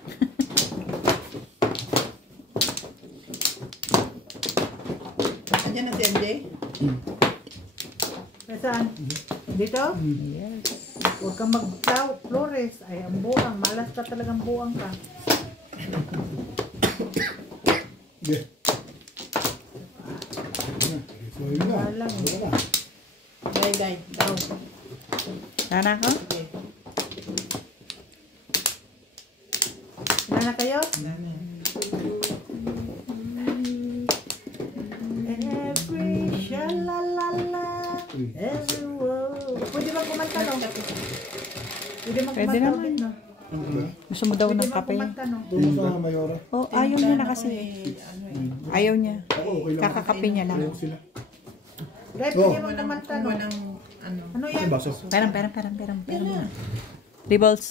Andiyan na si MJ? Saan? Dito? Yes. Huwag kang mag-flores. Ay, ang buang. Malas ka talagang buang ka. Sige. So, yun na. Wala lang. Wala na. Day. Daw. Sana ko? Okay. Wala na kayo? Every shalalala, every world. Pwede ba kumanta no? Pwede ba Pwede kumanta naman. no? Gusto mo daw Pwede ng ba kape? kumanta no? Tulong sa Mayora. Oh, ayaw niya na kasi. Ano eh. Ayaw niya. Ako, okay lang. Kakakape niya lang. Ayaw sila. Dahil Oh. pwede mo kumanta no? Walang ano. Ano yan? Ay, baso. Perang. Yan na. Rebels.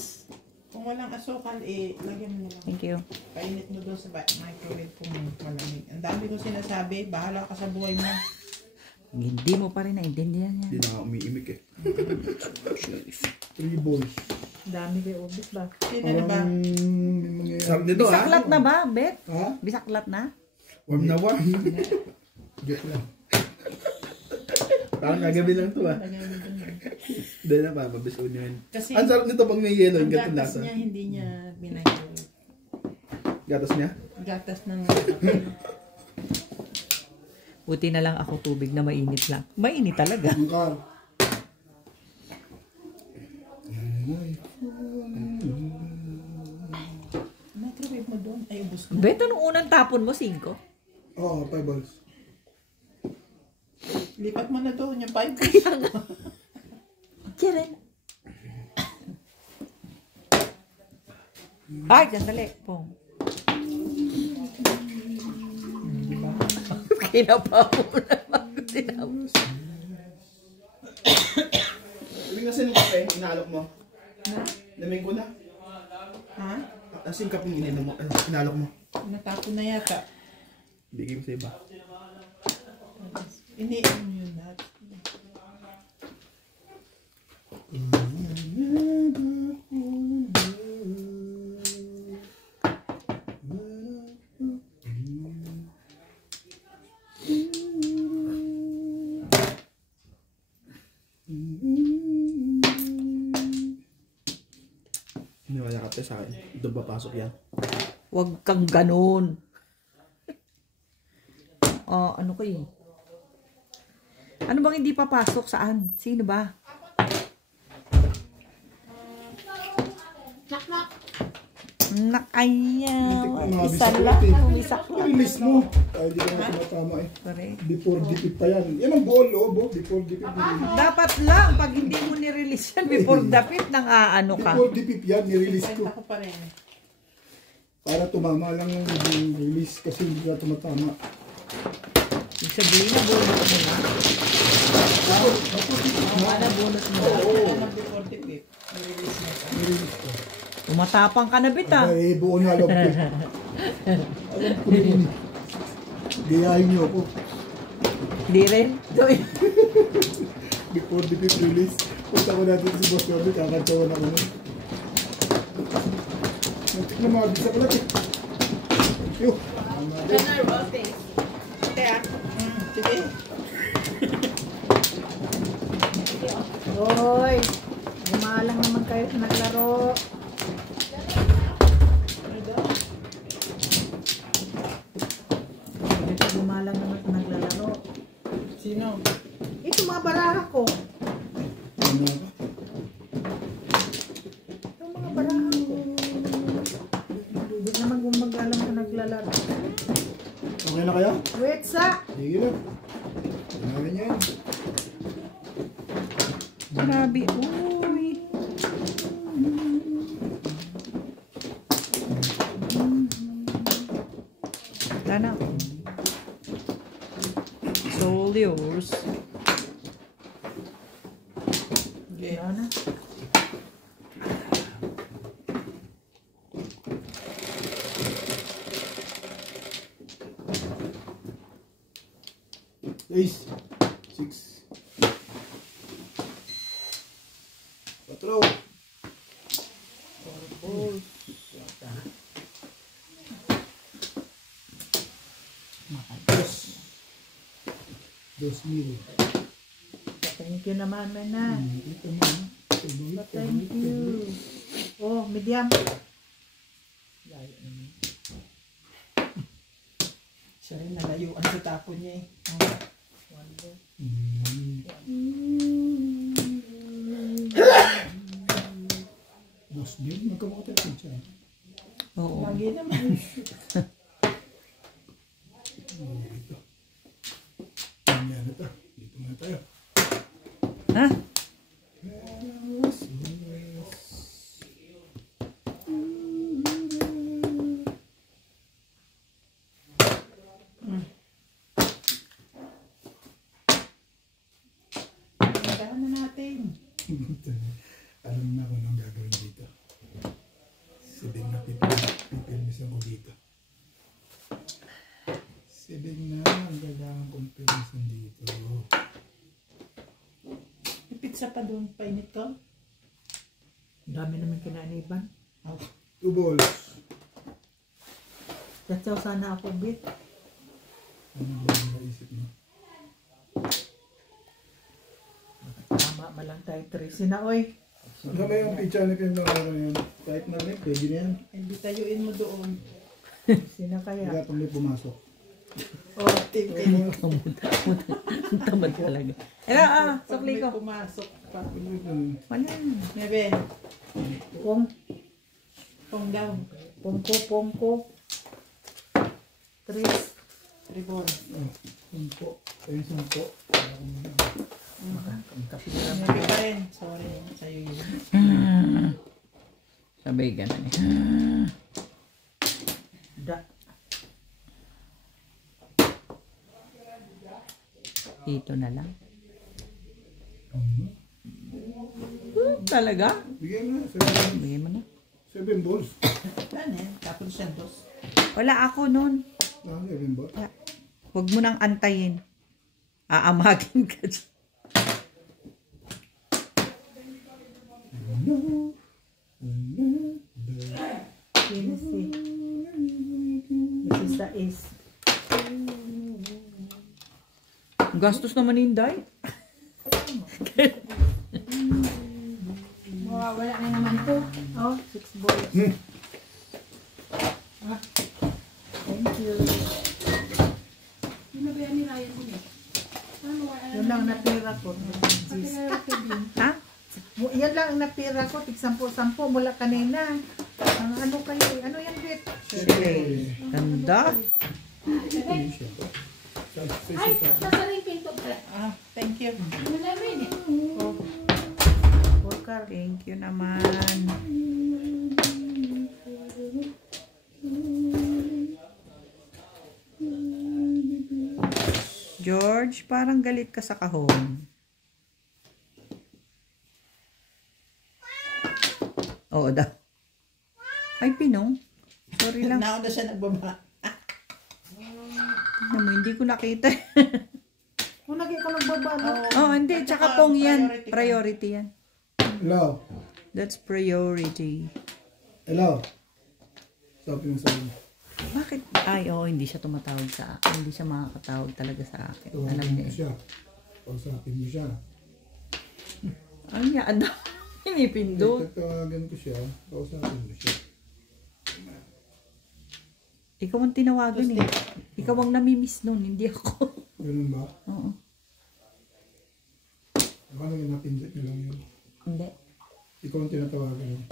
Kung walang asukal, lagyan mo na lang. Thank you. Painit mo doon sa microwave kung malamig. Ang dami ko sinasabi, bahala ka sa buhay mo. Hindi mo pa rin naintindihan niya. Hindi na ako umiimik eh. 3 balls. Dami kayo ubis ba? Sino na ba? Parang may mangyayari. Sarap nito ha? Bisaklat na ba, Bet? Ha? Bisaklat na? Warm na warm. Joke lang. Parang kagabi lang to ha. Lagyan mo doon. Hindi na pa, mabisuin nyo yun. Kasi Ang sarap nito pag may yelo, yung ang gatong gatas lasa. niya, hindi niya binayad. Gatas niya? Gatas ng Buti na lang ako tubig na mainit lang. Mainit talaga. Ang car. microwave mo doon. Ay, ubos mo. Bet, anong unang tapon mo? 5? Oo, 5 balls. Lipat mo na doon yung 5. Kailan? Ay, sandali. Pong. Kinapa mo na. Tinapos. Ibig na sin kape, inaalok mo. Lamig ko na. Ha? Asin kape ininom mo, inaalok mo. Natapon na yata. Bigay mo sa iba. Iniinom mo yun lahat. Iniwala ka sa akin. Doon papasok yan. Huwag kang ganun. Ano ko yun? Ano bang hindi papasok? Saan? Sino ba? Nakayaw. Isa lang. Release mo. Ay, di ka na tumatama eh. Correct. Before dipit pa yan. Yan ang goal, oh. Before dipit. Dapat lang, pag hindi mo nirelease yan before dapit, nang aano ka. Before dipit yan, nirelease ko. Kwenta ko pa rin. Para tumama lang yung release kasi hindi ka tumatama. Ibig sabihin na bunot mo na. Wala bunot mo na. Wala na before the whip. Release na ka. Nirelease ko. Tumatapang ka na bita. Ay, buo na alam ko. Alam ko rin. Gayahin niyo ako. Hindi rin. Before the fifth release, punta ko natin si Boss Robby, kakantawan ako nun. Nantik na mga bisa ko natin. Thank you. Ganun, roasting. Kaya, sige. Hoy, gumalang naman kayo sa naglaro. Dito gumalang naman sa naglalaro. Sino? Ito mga baraha ko. Ano ba? Ito mga baraha ko. Hindi naman gumagalang sa naglalaro. Okay na kaya? Wait sa! Sige na. Gawin niya yan. Grabe. Uy. Tana. It's all yours. Okay. Ano na? Ace. 6. 4. Dos mil. Thank you naman, Mena. Ito mo. Thank you. Oh, medium. Siya rin nalayuan sa tapo niya eh. Dos mil. Magkamakatapin siya. Oo. Lagi naman. Dito. Yan ito. Dito muna tayo. Ha? Magahan na natin. Alam na kung anong gagawin dito. 7 na pipilmisan ko dito. 7 na ang kailangan kong pilmisan dito. May pizza pa doon. Painit ka? Ang dami naman kinaniban. 2 balls. Tatsaw sana ako, bit. Ano ba yung naisip mo? Tama ba lang tayo, Tracy na, oy. Ano ba yung pizza na kayo yun? Kahit na rin, pwede na yan. Hindi tayuin mo doon. Sino kaya? Kaya itong may pumasok. Oh, tipin. Ang tamad talaga. Era, Pag sukli may ko. pumasok pa. Wala. Nebe, Pong daw. pongko. Tris. Tribor. Sampo. Ayun, sampo. Nebe pa rin. Sorry. Sa'yo yun. Sabay ganun eh. Da. Dito na lang. Talaga? Bigyan mo na. Bigyan mo na. 7 balls. Yan eh. Tapos siya dos. Wala ako nun. 7 balls. Huwag mo nang antayin. Aamagin ka dyan. Let's see. This is the ace. Gastos naman yung Day. Mawawala na naman po. Oh, 6 balls. Thank you. Yung nabayan ni Ryan mo eh. Ano, wala Yun lang natira ko. Ha? Yan lang ang natira ko. Tig 10 mula kanina. Ang ano kayo? Ano yan, bit? Ganda. Ay, sasaring pinto. Ah, thank you. Ano namin eh. Worker. Thank you naman. George, parang galit ka sa kahon. Oo daw. Ay, Pinong. Sorry lang. Nauna siya nagbaba. Tingnan mo, hindi ko nakita. baba, no? Oh, hindi. Tsaka pong yan. Priority yan. Hello? That's priority. Hello? Sabi mo sabi mo. Bakit? Ay, oo, hindi siya tumatawag sa akin. Hindi siya makakatawag talaga sa akin. Alam Tawagan niya mo eh. siya. Pagsapin mo siya. Ano niya? Ano? Pinipindot. Tawagan ko siya. Pagsapin mo siya. Ikaw ang tinawagan eh. Ikaw ang namimiss nun, hindi ako. Ganun ba? Oo. Paano yung napindot nyo lang yun? Hindi. Ikaw ang tinatawagan yun.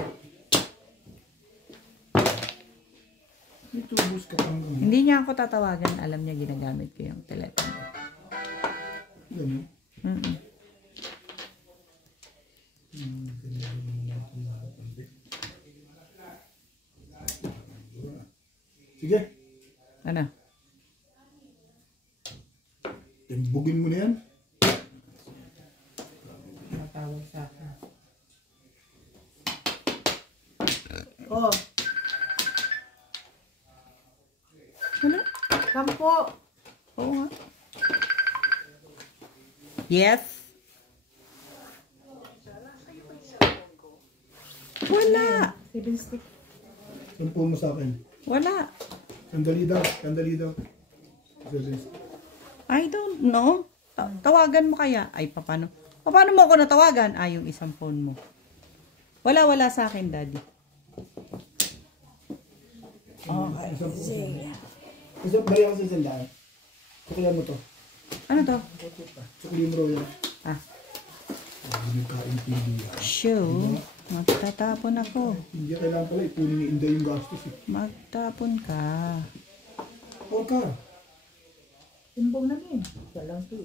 May tubos ka pang gano'n. Hindi niya ako tatawagan. Alam niya ginagamit ko yung telepono. Gano'n? Mm-mm. Sige. Ano? Timbugin mo na yan. Matawag sa akin. Oh, Ano? kampo. Oo nga. Yes? Wala. 7 stick. Sampu mo sa akin. Wala. Sandali daw. Sandali daw. I don't know. Tawagan mo kaya? Ay, paano? Paano mo ako natawagan? Ay, yung isang phone mo. Wala sa akin, Daddy. Okay. Gusto bali ako sa sandaan. Sukulian mo to. Ano to? Sukulian mo raw yan. Ah. Hindi kaintindihan. Show. Magtatapon ako. Hindi kailangan pala ipunin ni Inday yung gastos eh. Magtapon ka. Huwag ka. Timbong na din. Siya lang to.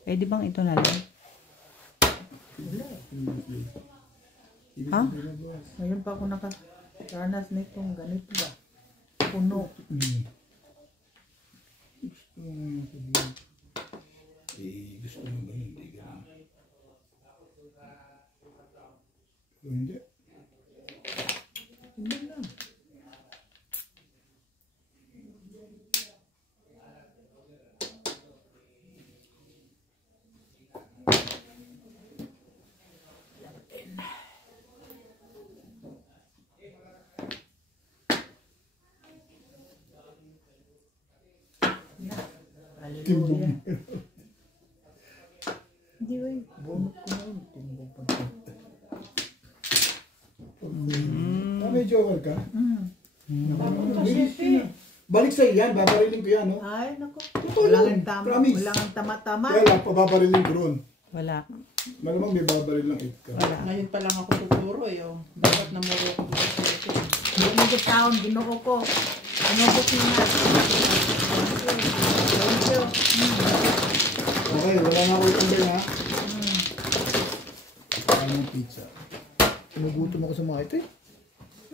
Pwede bang ito na lang? Ha? Ngayon pa ako nakaranas nitong ganito ba? Puno. Gusto mo sabihin. Eh, gusto mo ganun, hindi ganun. O hindi. Hindi na. Timbog mo. Hindi ba yun? Bunot ko na yun. Timbong pa ito. Medyo okay ka? Siyempre. Balik sa'yo yan, babarilin ko yan, no? Ay, naku. Totoo Walang yan, tama. promise. Walang tama-tama. Kaya lang, pababarilin ko ron. Wala. Malamang may babaril lang ka. Wala. Ngayon pa lang ako tuturo eh. Oh. Dapat namuro ako sa Philippines. Hindi ko taon, ginoo ko. Inubos mo na. Thank you. Okay, wala na ako itong ha? Anong pizza? Pinugutom ako sa mga ito eh.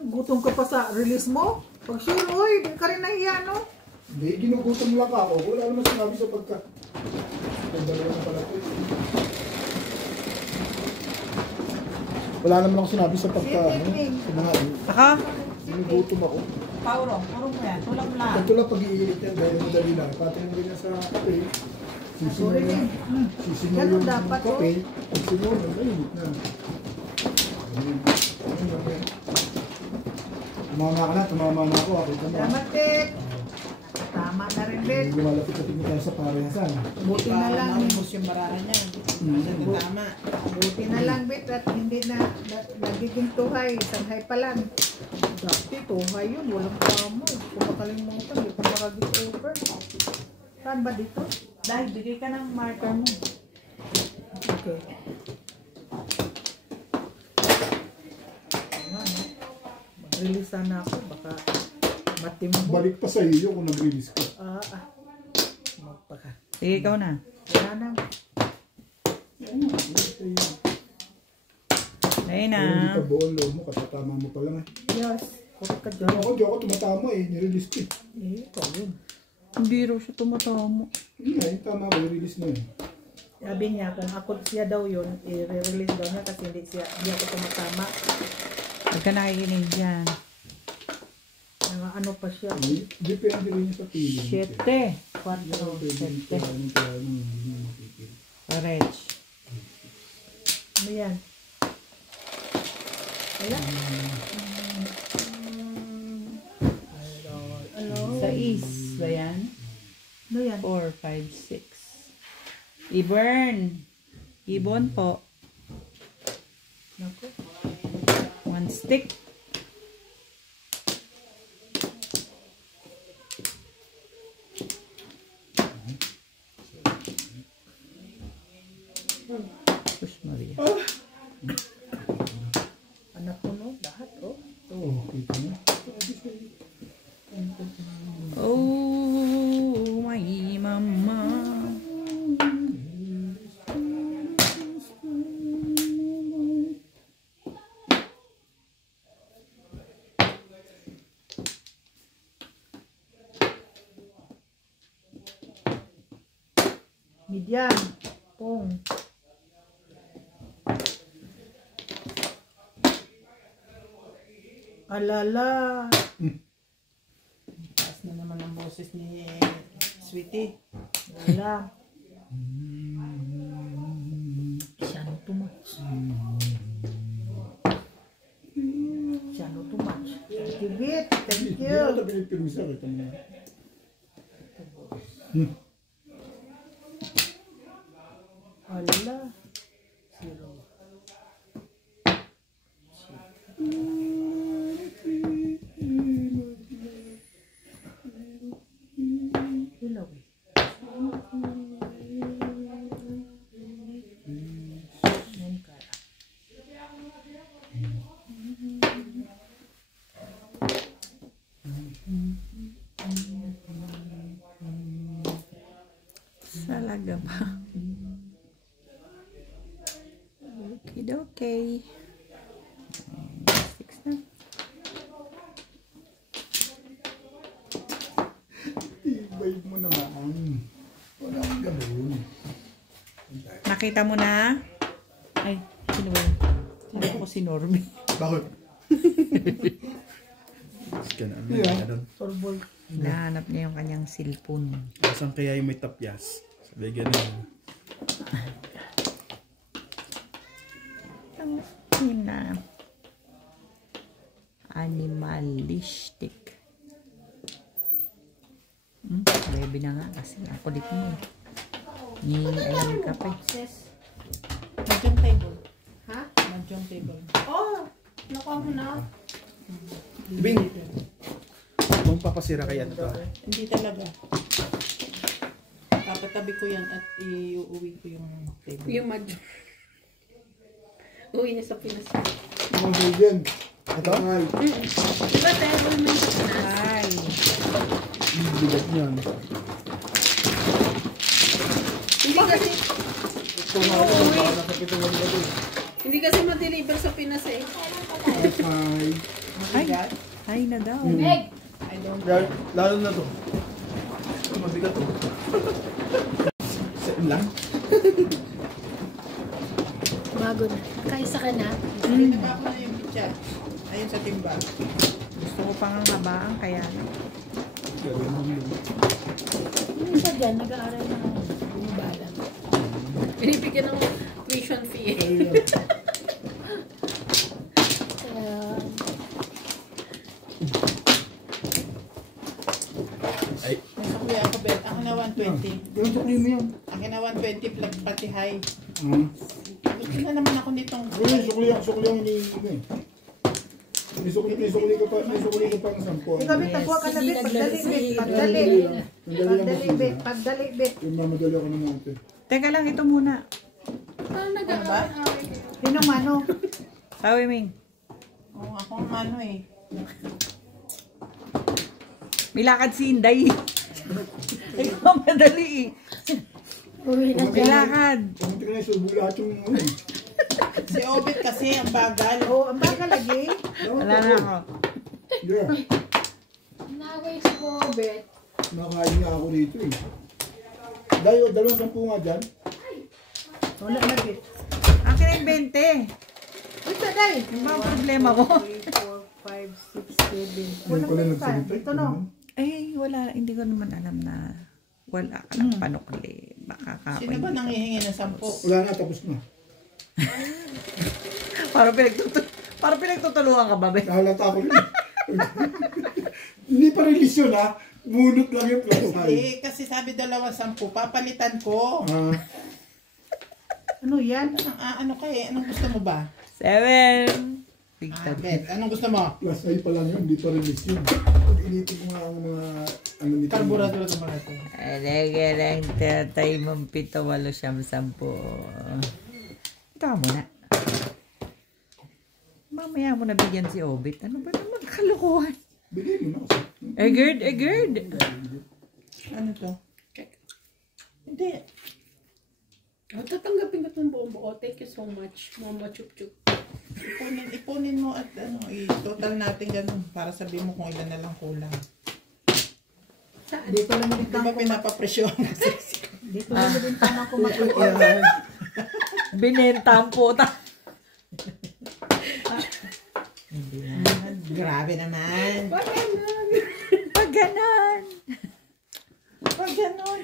Gutom ka pa sa release mo? Pag sure, oy, di ka rin nahiya, no? Hindi, ginugutom lang ako. Wala naman sinabi sa pagka. Ang dalawa na pala ito. Wala naman ako sinabi sa pagka. Sa mga Saka? ginugutom ako. Pauro, purong mo yan. Tulak mo lang. Ito lang pag-iinit yan dahil madali lang. Patay mo ganyan sa kape. Sisingaw yung Ganun dapat, kape. Pag singaw na, mainit na. Tumama ka na, tumama na ako. Kita mo. Salamat, Bet. Tama na rin, Bet. Lumalapit na tingin tayo sa parehasan. Buti na lang. Naubos yung barara niya. Hindi tama. Buti na lang, Bet, at hindi na nagiging tuhay. Tanghay pa lang. Dati, tuhay yun. Walang tama. Kung makalimutan, hindi pa makagit over. Saan ba dito? Dahil, bigay ka ng marker mo. Okay. Mag-release sana ako. Baka matimbang. Balik pa sa iyo kung nag-release ka. Magpaka. Sige, ikaw na. Wala na. Ayun na. Pero hindi ka buong loob mo, katatama mo pa lang eh. Yes. Korek ka Pero dyan. ako, di ako tumatama eh, nirelease ko eh. Ikaw yun. Hindi raw siya tumatama. Hindi nga, yung tama ko, nirelease mo eh. Sabi niya, kung ako siya daw yun, i-release daw niya kasi hindi ako tumatama. Huwag ka nakikinig dyan. Mga ano pa siya. Depende rin sa feeling. 7. 4, 7. Correct. Ano yan? Ayan. 6 ba yan? Ano yan? 4, 5, 6. I-burn. Ibon po. Naku. 1 stick. Push Maria. Anak ko no, lahat oh. Oo, kita mo. Oh, my mama. Median. Pong. Alala. Taas na naman ang boses ni Sweetie. Wala. Siyano tumak. Siyano too much. Thank you, Bit. Thank Hindi you. ata pinipirmisa kita mo. Alala. Hello. Talaga ba? Okay. 6 na. Tibay mo naman. Wala kang gano'n. Nakita mo na? Ay, sino ba yun? Sabi ko si Norby. Bakit? Scan ano Yeah. doon. Torbol. Hinahanap niya yung kanyang cellphone. Saan kaya yung may tapyas? Sabi ganun. Yun na. Animalistic. Baby na nga kasi ako dito mo. Ni alam ka pa. Mahjong table. Ha? Mahjong table. Oh! Nakuha mo na. Bing! Kung papasira kaya ito. Hindi talaga. Kapatabi ko yan at iuwi ko yung table. Yung madyo. Uwi niya sa Pinas. Mga ganyan. Ito? Ay, Diba table mo yung sa Pinas? Ay. bigat niyan. Hindi kasi, Ito nga ako, baka nakapitawan ka doon. hindi kasi ma-deliver sa Pinas eh. Ay, Ay. Ay na daw. Meg! Lalo na to. Mabigat to. Saan lang? Bago na. Kaisa ka na. Pinaba ko na yung pizza. Ayun sa timba. Gusto ko pang ang habaan kaya. gawin mo yun. Yung isa dyan, nag-aaral na bumabala. Binibigyan ng tuition fee. Ayun. Ay. Nasukli ako, Bet. Ako na 120. Ganun sa mo yan. Akin na 120 plus pati high. Hmm. Gusto na naman ako nitong... Sukli ang iniinom eh. May sukli ka pa ng 10. Ikaw, Bit, nakuha ka na, Bit. Pagdali, Bit. Pagdali. Pagdali, Bit. Pagdali, Bit. Yung mamadali ako ng ate. Teka lang, ito muna. Parang nag-aaral. Sinong mano? Sabi Ming. Oo, ako ang mano eh. May lakad si Inday. Ikaw madali eh. Uwi na May lakad. Pumunti ka na isubo lahat yung ano eh. Si Obit kasi ang bagal. Oo, ang baka lagi. Wala na ako. Yeah. Naway si Bobet. Nakain nga ako dito eh. Dahil 2 nga dyan. Wala na, Bit. Akin ang 20. Bit, Day. Yung mga problema ko. 3, 4, 5, 6, 7. Yung Walang pala minsan. nagsalita. Ito no. Ay, wala. Hindi ko naman alam na wala ka ng panukli. Baka kapay. Sino ba nangihingi ng 10? Wala na, tapos na. Parang pinagtutulungan ka ba, be? Nahalata ko rin. Hindi pa release yun, ha? Munot lang yung plus size. Eh, kasi sabi 2-10, papalitan ko. Ano yan? Ano ka eh? Anong gusto mo ba? 7. Bet, anong gusto mo? Plus size pa lang yun, hindi pa release yun. Pag initin ko nga ang mga ano nito. Karburador naman ito. Alagarang tatay mong 7, 8, 10. Ito ka muna. Mamaya mo nabigyan si Obit. Ano ba naman kalukuhan? Bigay mo na kasi. Agard. Ano to? Hindi. Tatanggapin ko itong buong buo. Thank you so much, Mama Chup Chup. Ipunin mo at i-total natin ganun para sabihin mo kung ilan na lang kulang. Saan? Dito lang din Di ba pinapapresyon? Dito lang din tama ko makikita. Binenta ang puta. Grabe naman. Pag ganon.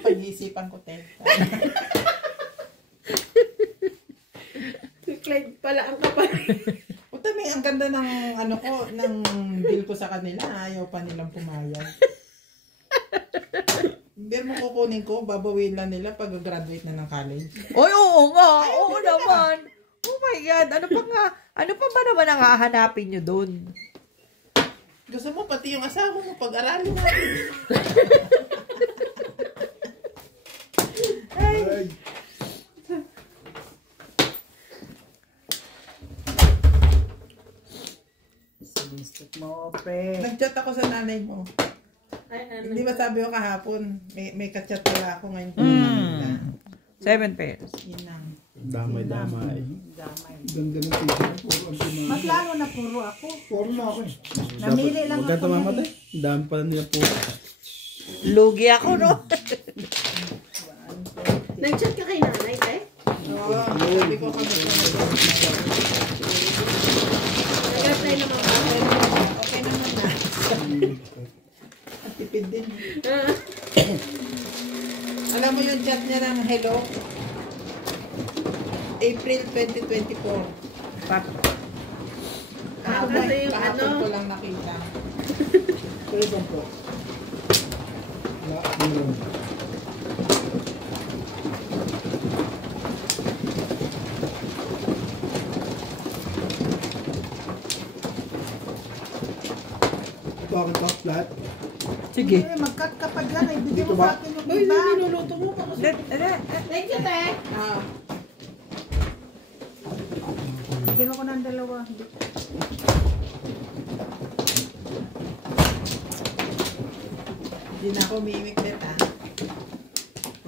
Pag-iisipan ko, Ted. Clyde pala ang kapal. Puta, may ang ganda ng ano ko, ng bill ko sa kanila. Ayaw pa nilang pumayag. Pero mo kukunin ko, babawin lang nila pag graduate na ng college. Oy, oo nga. Oo naman. Oh my God. Ano pa ba naman ang hahanapin nyo doon? Gusto mo pati yung asawa mo pag-aralin natin. Ay. Sinistik mo, pre. Nag-chat ako sa nanay mo. Hindi ba sabi ko kahapon, may ka-chat pala ako ngayon. 7 pairs. Yun lang. Damay. Ganda ng t-shirt. Puro ang pinaka. Mas lalo na puro ako. Puro na ako eh. Namili lang Huwag ka ako. tumamatay. Dami pala nila po. Lugi ako, no? Nag-chat ka kay nanay, eh? Oo, sabi ko kami ko. Nag-reply naman ba? Okay naman na. At tipid din. Alam mo yung chat niya ng hello? April 2024. Kasi yung Kahapon ano? ko lang nakita. Pero saan po? Wala. Meron. Bakit ba? Flat? Sige. Mag-cut ka pa dyan. Ibigay Dito mo ba? sa akin yung Uy, iba. niluluto mo pa kasi. Thank you, te. Bigyan ko ng 2. Hindi na ako mimiklit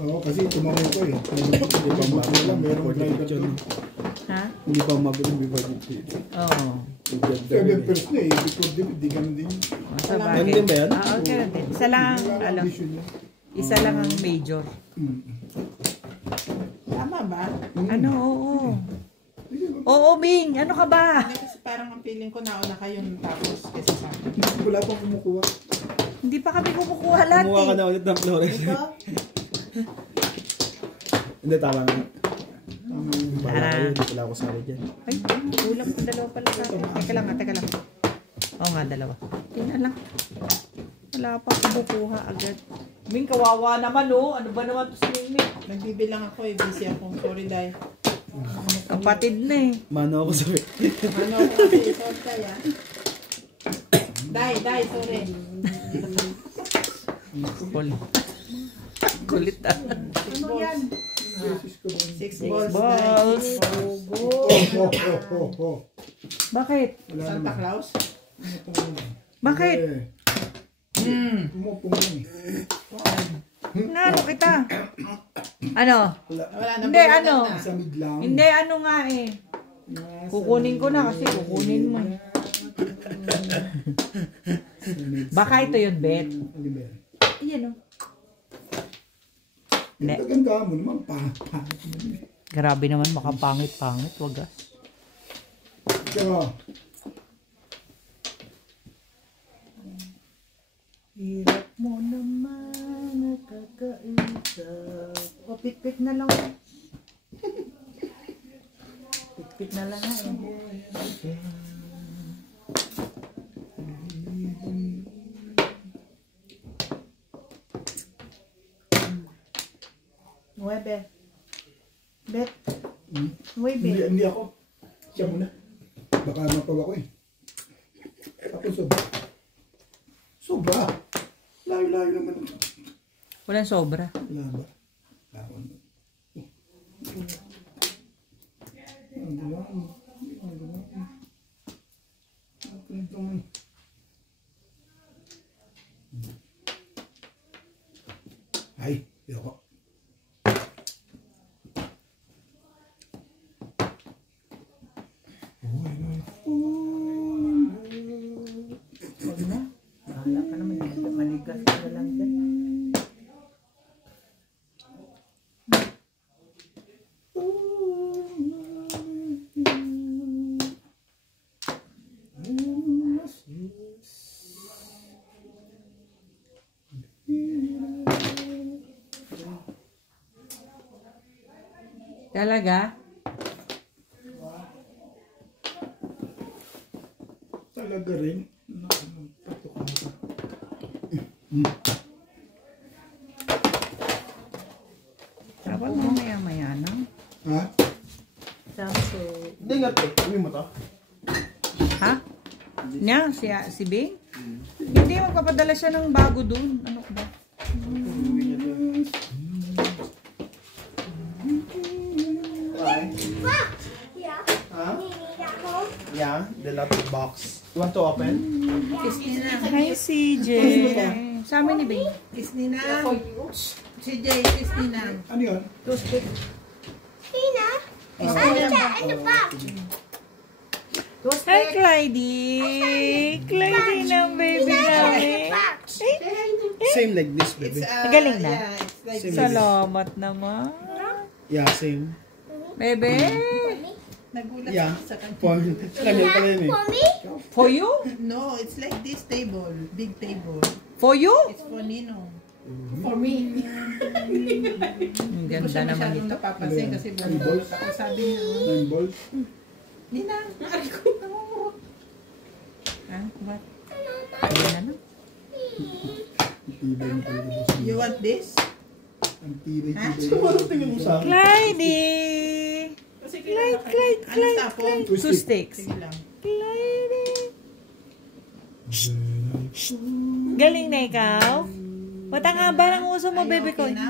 Oo, kasi tumamay ko eh. Hindi pa mag-ulam. Merong driver doon. Ha? Hindi pa magulang before dito. Oo. 7 pairs na eh. Before din, hindi ganun din. Sa Ano bagay. din ba yan? Okay na din. Isa lang, Wala alam. condition niya. Isa lang ang major. Tama ba? Ano, oo. Oo, Bing. Ano ka ba? Hindi kasi parang ang feeling ko nauna kayo tapos kasi sa akin. Wala pang kumukuha. Hindi pa kami kumukuha lahat Kumuha ka eh. na ulit ng Flores. Hindi, tama na. Bahala kayo, hindi pala ako sali dyan. Ay, kulang pa 2 pala sa akin. Teka lang. Oo nga, 2. Tingnan lang. Wala pa kumukuha agad. Bing, kawawa naman oh. Ano ba naman to si Ming? Nagbibilang ako eh, busy ako. Sorry, Day. Kapatid na eh. Mano ako sabi. Ano ako kasi, sorry, Day Day, sorry. Kulit ah. Ano yan? 6 balls, balls. Oh. Bakit? Wala Santa naman. Claus? Bakit? Pumupong lang eh. Ano kita? Ano? Wala na. Hindi, ano? Sa mid lang. Hindi, ano nga eh. Kukunin ko na kasi kukunin mo eh. Baka ito yun, Bet. Iyan o. Hindi. Ganda mo naman pa. Grabe naman, baka pangit-pangit. Wagas. Kaya, Hirap mo naman nakakausap. O, pit-pit na lang. Pit na lang nga eh. 9. Bet. 9. Hindi ako. Siya muna. Baka mapawa ko eh. Ako sobra. Sobra. Layo-layo naman. Walang sobra. Wala ba? Lawan. Ang gano'n. Ang gano'n. Ito man. Ay, yoko. Huwag na. Bahala ka naman. Manigas ka lang dyan. Talaga? Talaga rin. Dapat mamaya-maya na. Ha? Hindi nga, te. Uwi mo to. Ha? Niya? Si Bing? Hindi, magpapadala siya ng bago dun. Ano ba? Yeah, the laptop box. You want to open? Hi, CJ. Sa amin ni Bing. Kiss ni na. Si Jay, kiss ni na. Ano yun? Toothpick. Hi, Clyde. Clyde ng baby namin. Same like this, baby. Galing na. Yeah, it's like Same. Salamat naman. Yeah, same. Bebe. nagulat Yeah. ako sa kanya. Kanya pala yun eh. For you? No, it's like this table. Big table. For you? It's for Nino. For me. Ang Hindi ko ganda siya naman masyadong ito. napapansin kasi bumulot ako. Sabi niya, 9 volts. Nina, naari ko namumurot. Ah, what? Ayun na na. Tibay mo talaga boss. You want this? Ang tibay-tibay. Ano tingin mo sa akin? Clyde! Ano tapon? Two sticks. Sige lang. Clyde! Galing na ikaw? Ba't ang haba ng uso mo, baby ko? Okay na?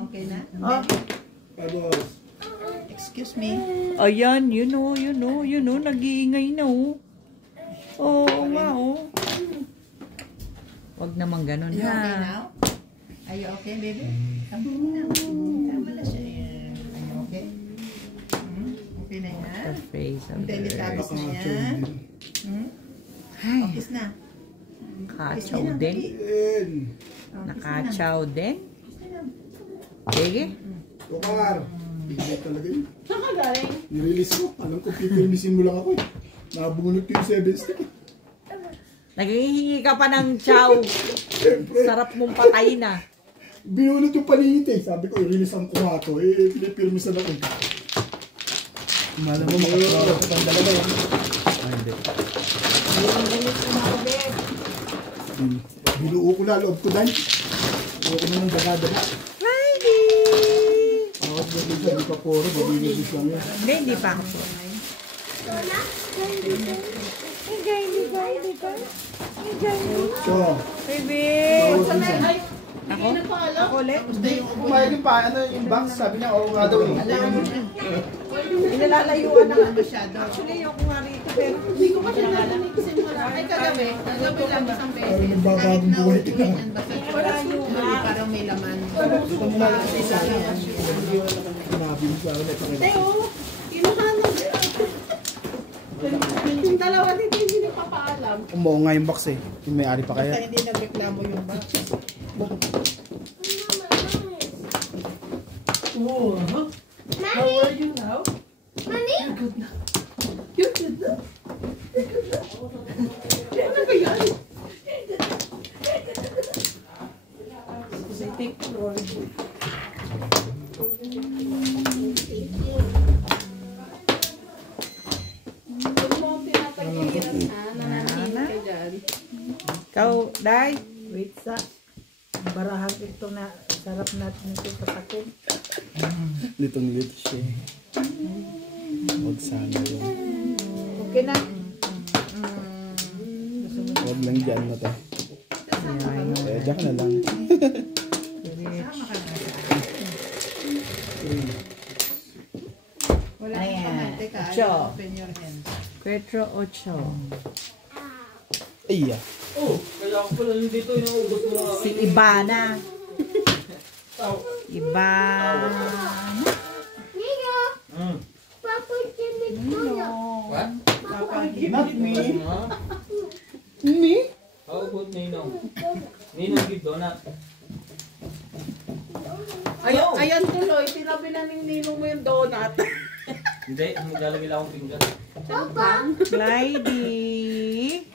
Okay na? Oh. Tapos, Excuse me. Ayan, you know, nag-iingay na, oh. Oo nga, oh. Huwag naman ganun, You okay ha? now? Are you okay, baby? Tama na. Tama na siya. Are you okay? Okay na yan? The face of Ang delikado the ko na kakachaw yan. din. Ay, Kiss na. kachaw din. Yan. Nakachaw din. Sige. Kokar. Tibay talaga yun. Saan ka galing? Nirelease ko. Alam ko, pipirmisin mo lang ako eh. Nabunot ko yung 7 stick. Naghihingi ka pa ng chow. Siyempre. Sarap mong patay na. Binunot yung paligid eh. Sabi ko, i-release ang kuha ko. Eh, pinipirmisan ako. Malam mo, makapagod ko pang dalawa yan. Ah, hindi. Binuo ko na loob ko dan. Binuo ko na ng daga-daga. Friday! Ako, hindi pa puro. Babinigis lang yan. Hindi pa ako. So, Baby! Ako? Ako ulit? Hindi, pumayag yung pa, ano yung box, sabi niya, oo nga daw eh. Inalayuan na nga. Masyado. Actually, yung nga rito, pero Hindi ko kasi narinig kasi wala. Ay, kagabi lang isang parang beses. nagbabagong buhay ka na. Wala yung parang may laman. Kung malaki sa akin, sinabi mo sa akin, ito kayo. Inuhanan. Yung dalawa dito hindi nagpapaalam. Umuo nga yung box eh. Yung may-ari pa Basta kaya. hindi nagreklamo yung box. Oh, huh? How are you now? Mami? You're good na. You're good na. You're good na. Ano ba yan? Ikaw, Day? Wait sa barahan ito na sarap natin ito patakon. Litong-lito siya. Huwag sana yun. Okay na. Huwag lang dyan na to. Dyan na lang. Wala Ayan. Teka, Ocho. open your hands. 4-8. Iya. Oh, kaya ako pala dito inuubos mo lang. Si Ibana. Ibana. What? Not me. Me? How about Ninong? Ninong give donut. Ayan tuloy, tinabi na ng ninong mo yung donut. Hindi, maglalagay lang akong finger. Lady.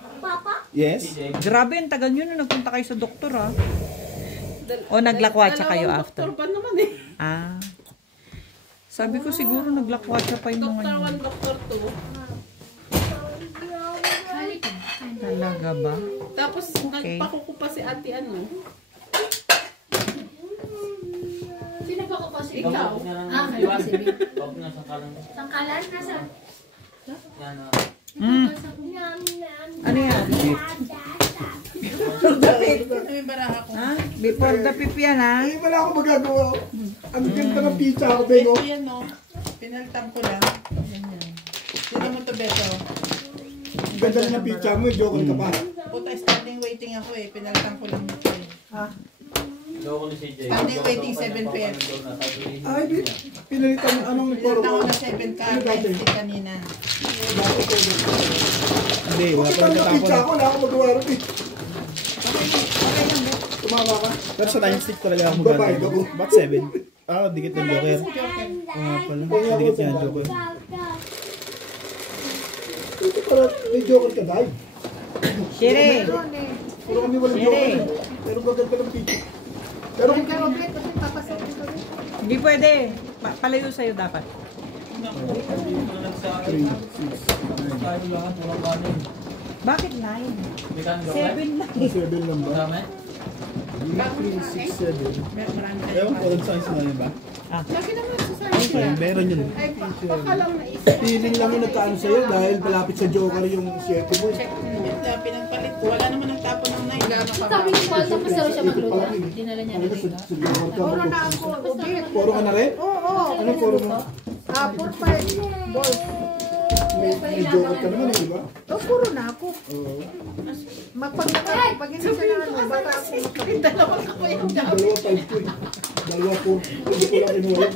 Yes. Grabe, ang tagal nyo na nagpunta kayo sa doktor, ah. O naglakwatsa kayo after? Doktor pa naman eh. Ah. Sabi ko siguro naglakwatsa pa yung mga Doktor yun. 1, Doktor 2. Talaga ba? Tapos Okay. nagpakuko pa si ate ano. Sino ba ko kasi? Ikaw. Kayo si Big. Huwag na sa kalang. Tangkalan, nasa? Yan na. Ano yan? Ano yung baraha ko? Ha? Before the pip yan, ha? Ay, wala akong magagawa. Ang ganda ng pizza ako, Bego. Beto yan no. Pinalitan ko lang. Sino mo to Beto? Ang ganda ng pizza mo, joke ka pa. Puta, standing waiting ako eh. Pinalitan ko lang ito eh. Loko ni CJ. Standing waiting 7 p.m. Ay, pinalitan mo anong poro Pinalitan mo. ko na 7 ka. 5 stick kanina. Hindi, wala pa Pag rin na pizza natapon. ako, wala akong magawa rin eh. Tumama ka? Pero sa time stick talaga ako Babae maganda. ako. Back 7. Ah, dikit ng Joker. Oo nga pala. Dikit niya ng Joker. Ito pala, may joker ka, Day. Shiri. Puro kami walang joker eh. Pero maganda ng pizza. Pero kung Hindi pwede. Palayo sa'yo dapat. Tayo lahat, walang kanin. Bakit 9? May kanin ba? 7 lang. 7 lang ba? Madami? 3, 6, 7. Ewan ko rin size na yun ba? Lagi naman sa science Okay, meron yun. Ay, baka lang naisip. Feeling lang yung nagkaano sa'yo dahil malapit sa joker yung 7 mo. Check na pinagpalit ko. Wala naman nagtapon ng 9. Gano'n ka ba? Sabi ko ba, tapos daw siya magluto. Dinala niya na Sa dito. joker ka. Puro na ako, ubit. Puro ka na rin? Oo. Ano puro mo? 4-5 balls. May joker ka naman eh, di ba? Puro na ako. Oo. Pag hindi siya na ano, baka ako Dalawang ako yung Dalawa 5 ko eh. Dalawa 4. Hindi ko lang kinuha.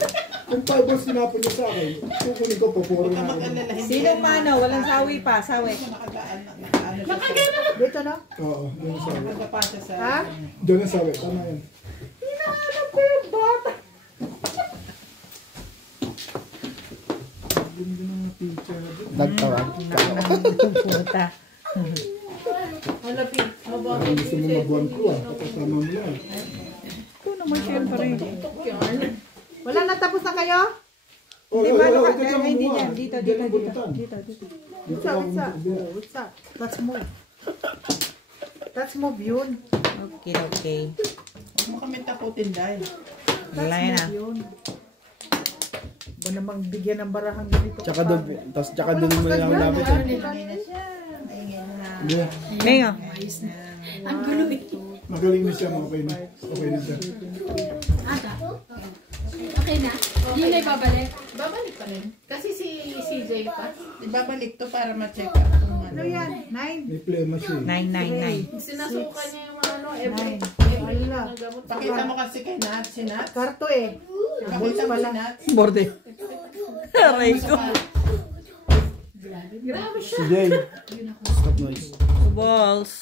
Kung 5 balls tinapon niya sa akin, kukunin ko po 4 na ako. mag-alala. Hindi Sinong mano? Walang sawi pa. Sawi. nakagaan siya. dito na. Oo, yun ang sabi. Nakagapa siya sa... Ha? Diyan ang sabi, tama yan. Hinahanap ko yung bata. Ganda ng pizza. Nagtawag. Puta. Malapit. Parang gusto mo mabuhan ko ah. Kapasama mo lang. Ito naman siyempre. Wala na, tapos na kayo? Oh, Hindi ba? ito Ay, lang hindi mo, dyan. ah. Dito, Diyan dito, ang dito. bulutan. Dito, dito. Dito What's up, ako what's up? magkakabila. What's up? Let's move. Let's move yun. Okay, okay. Huwag mo kami takutin dahil. Wala yan ah. Yun. Ba namang bigyan ng barahang ganito? Tsaka doon, tapos tsaka doon mo lang lapit eh. Hindi na siya. Naingin na. Hindi. Mengo. Ang gulo eh. Magaling na siya, okay na. Okay na siya. Aga. Okay na? Hindi na ibabalik. Babalik pa rin. Kasi si CJ pa. Ibabalik to para ma-check up kung Ano ano. yan? 9? May plema siya eh. 999. Sinasuka niya yung mga ano, every Wala. gamot. Pakita mo kasi kay Nat, si Nat. Karto eh. Pakita mo si Nat. Borde. Aray ko. Grabe siya. Si Jay, Stop noise. Balls.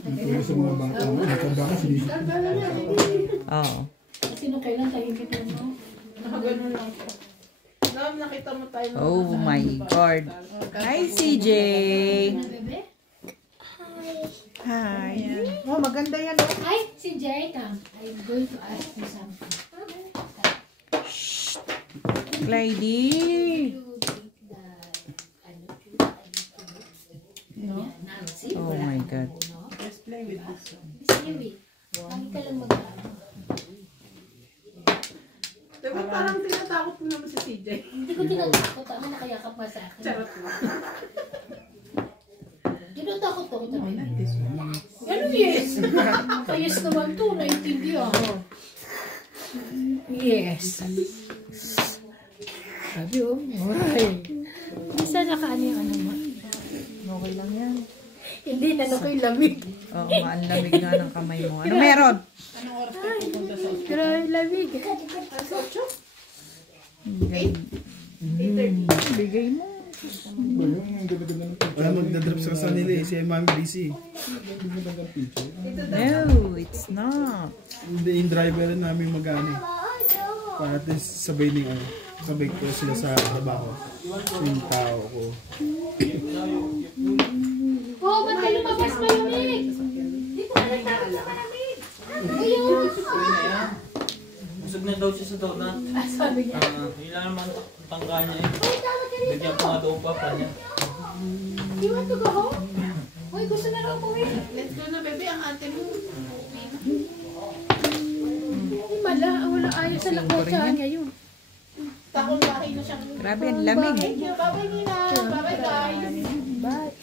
ang tuloy sa mga bangka mo. Matanda ka si Oo. Kasi nung kailan tahimik lang mo. Nakaganon lang po. Noon nakita mo tayo. Oh my God. Hi, CJ. Bebe? Hi. Oh, maganda yan. Oh. Ay, si Jacob. I'm going to ask you something. Lady. No? Nancy? Oh my God. Let's play with this one. Sige, lagi ka lang mag-ano. Diba parang tinatakot mo naman si CJ? Hindi ko tinatakot. Tama, nakayakap nga sa akin. Charot mo. Tinatakot ko. Tabi. This one. Ano yes? Yes naman to. Naintindihan ko. Yes. Sabi oh. Ay. Bisa nakaano yung ano mo? Okay lang yan. Hindi na ko'y lamig. Oh, maanlamig nga ng kamay mo. Ano meron? Anong oras tayo pupunta sa hospital? Grabe lamig. Alas 8? Bigay mo. Ba yung ganda-ganda ng picture? Wala magdadrop sa kanila eh. Si Mami busy. Ganda ng picture. No, it's not. Hindi, yung driver namin mag-ano. Para at least sabay ni ano. Sabay ko sila sa trabaho. Yung tao ko. Oh, ba't kayo lumabas malamig? Hindi ko alam na malamig. Ayun. Busog na daw siya sa donut. Sabi niya. Ilan naman tangga niya eh. Uy, tawag ka rin. Bigyan pa nga daw pa niya. You want to go home? Uy, gusto na raw umuwi. Let's go na, baby. Ang ate mo. Ay, mala. Wala ayos sa lakotsahan niya yun. Takong bahay na siyang... Grabe, ang lamig. Thank you. Bye-bye, Nina. Bye-bye, guys. Bye.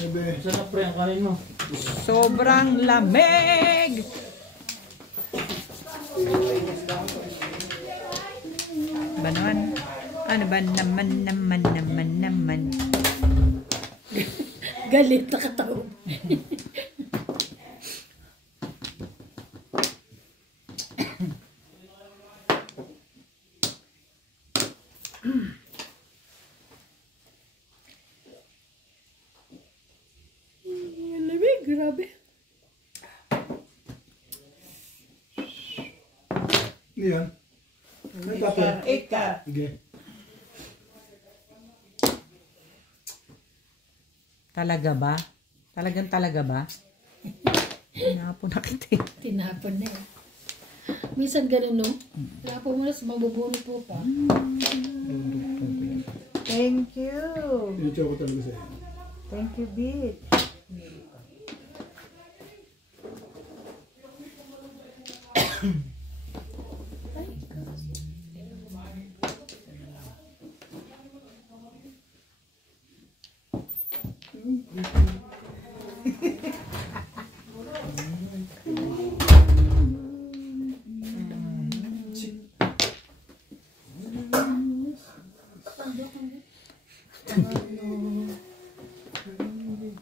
Bebe. Isa na pre ang kanin mo. Sobrang lamig. Banon. Ano ba naman. Galit na katawag. Lamig, grabe. Ano yan? May kape. 8 ka. Sige. Talaga ba? Talaga ba? Hinapon na kita eh. Tinapon na eh. Minsan ganun, no? Tinapon mo na sa mabubunot po pa. Thank you. Pinucho ko talaga sa'yo. Thank you, Bit.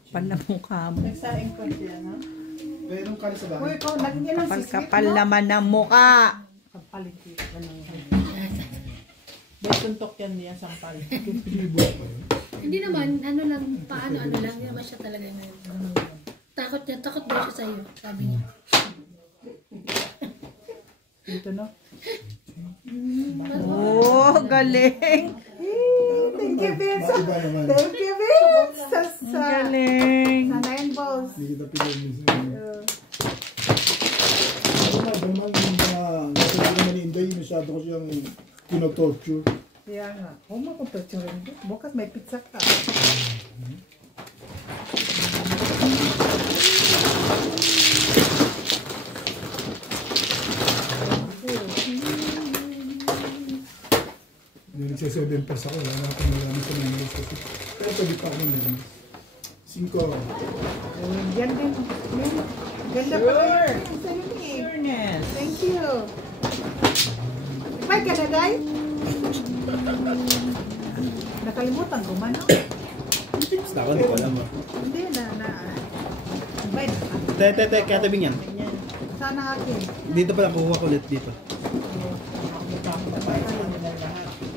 Panamukha mo. Nagsaing pa siya, no? Meron ka sa Uy, bahay. ikaw, lagi niya lang Kapal naman ng mukha. Kapalit yun. Dahil tuntok yan niya, sampal. Hindi naman, ano lang, paano lang, hindi naman siya talaga ngayon. Takot daw siya sa'yo, sabi niya. Dito, no? Oh, galing. Thank you, Bit. Iba naman. Thank you, Bit. Sa Galing. Nine Balls. Hindi kita pinag-miss. Ano naman nasa naman ni Inday, masyado ko siyang kinotorture. Kaya nga. Huwag mo kong torturin. Bukas may pizza ka. Hindi nagsa-7 pesos ako. Wala na akong marami sa memories kasi. Pero pwede pa akong memories. 5. Yan din. Ganda pala yan. Sa'yo ni. Fairness. Thank you. Ipay ka na, guys? Nakalimutan ko man, no? Basta ako, hindi ko alam ah. Hindi na. Ipay na. Te, kaya tabing yan. Sana akin. Dito pala, kukuha ko ulit dito.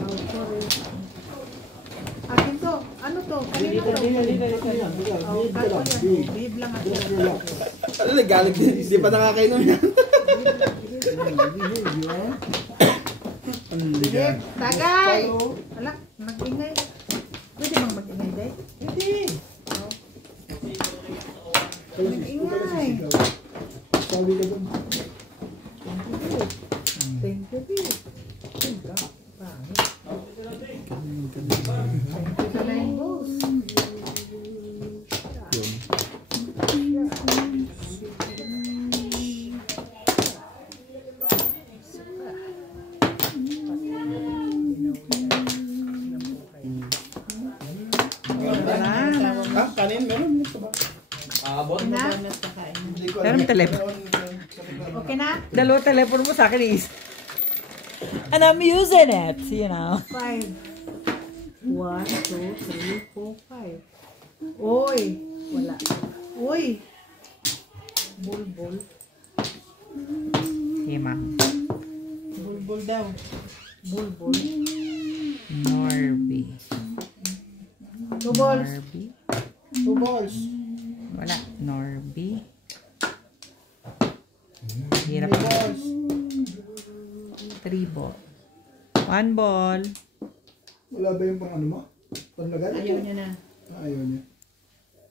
Oh, sorry. Akin to. Ano to? Kanino to? Oh, kaso yan. Bib lang ako. Ano, nagalag din. Hindi pa nakakainom yan. Ang Bib, liga. tagay! Alak, mag-ingay. Pwede bang mag-ingay, day? Hindi. bawi ka doon. Thank you, babe. Thank you. Sa mangoes. Kanin, meron mo ba? Abot Na? Pero may telepono. Okay na? Dalawa telepono mo sa akin is. And I'm using it, you know. 5. 1, 2, 3, 4, 5. Uy! Wala. Uy! Bulbul. Sige, ma'am. Bulbul daw. Bulbul. Norby. 2 balls. Norby. 2 balls. Wala. Norby. Hirap. 3 balls. 3 ball. 1 ball. Wala ba yung pang ano mo? Panlagay? Ayaw niya na. Ayaw niya.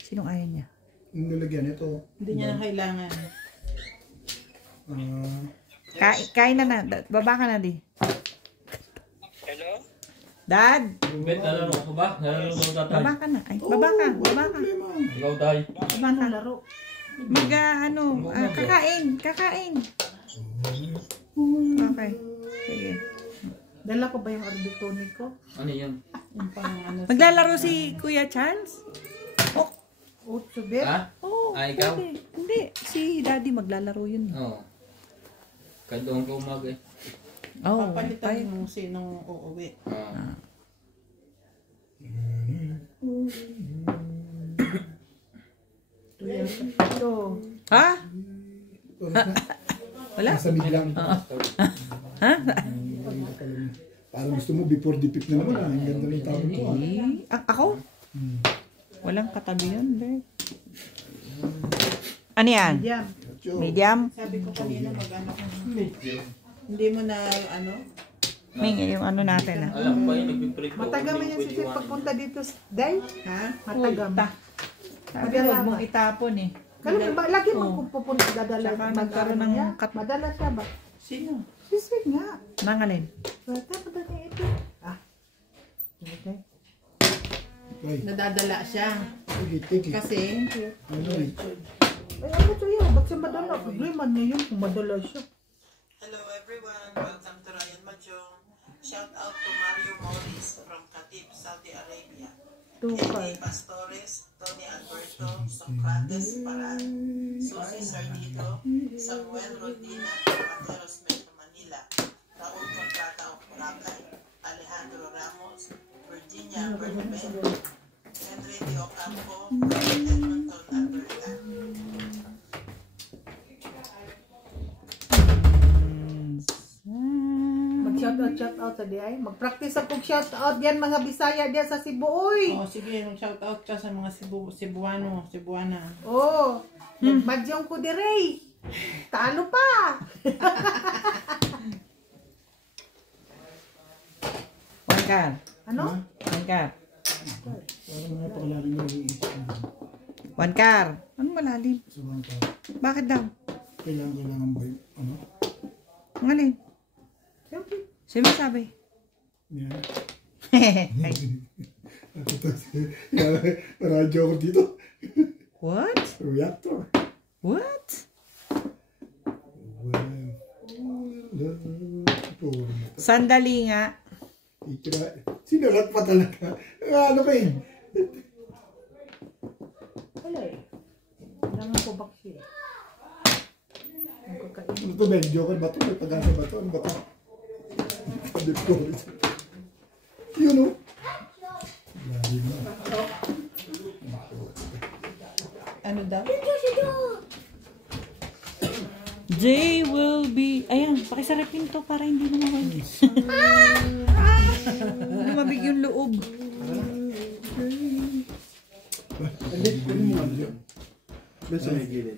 Sinong ayaw niya? Yung nilagyan ito. Hindi niya na kailangan. Kain na. Baba ka na, di. Hello? Dad! Bet, nalaro ko ba? Nalaro ko tatay. Baba ka na. Ay, baba ka. Baba ka. Ikaw, tay. Baba ka. Laro. Kakain. Okay. Sige. Dala ko ba yung arbitonic ko? Ano yan? Yung pang ano. Maglalaro si Kuya Charles? Oh. 8 bit? Ha? Oh, Ikaw? pwede. Hindi. Si Daddy maglalaro yun. Oo. Kandoon ko umaga eh. Oh, Papalitan mo sinong uuwi. Ha? Wala? Nasa mid lang. Ha? Parang gusto mo before the pick na naman. Ang ganda ng tawag ko. Ako? Walang katabi yun, Bert. Ano yan? Medium. Medium? Sabi ko kanina mag-ano ko. Hindi mo na ano? Ming, yung ano natin ah. Alam ko ba yun, nagpipreak ko. Matagam yan si Sir pagpunta dito, Day. Ha? Matagam. Sabi huwag mong itapon eh. Kalam ba, lagi mo pupunta dadala. Saka nagkaroon ng Madala siya ba? Sino? Si Sweet nga. Nangalin. Tapos na ito. Okay. Ay, Nadadala siya. tiki. Kasi, Ano eh? Ay, ano to yun? Ba't siya madala? Problema niya yun kung madala siya. hello everyone. Welcome to Ryan Machong. Shout out to Mario Morris from Katib, Saudi Arabia. Eddie Pastores, Tony Alberto, Socrates Paran, Susie Sardito, Samuel Rodina, Pateros Metro Manila, Raul Contrata of Boracay, Alejandro Ramos, Virginia Bernabé, Henry De Ocampo, Edmonton, Alberta. Mag-shoutout sa diay. Mag-practice akong shoutout yan mga Bisaya diyan sa Cebu. Uy! Oh, sige, mag-shoutout ka sa mga Cebuana. Oh, nagmadyong ko direy. Talo pa. Wangkar. Ano? Wangkar. Parang mga pakalarin mo yung Wangkar. Anong malalim? sa bangka. Bakit daw? Kailangan ba yung ano? Ang alin? Siyempre. Sino sabi? Yan. Ay. Radyo ako dito. What? Reactor. What? Sandali nga. Sinulat pa talaga. Ano ba yun? Wala eh. Kailangan ko bakshi. Ano to, Ben? Joker ba ito? May pag-asa ba ito? Ano ba ito? Yun o. Ano daw? They will be... Ayan, pakisarapin to para hindi lumawag. Lumabig yung loob. Kunin mo nga dyan. Besa may gilid.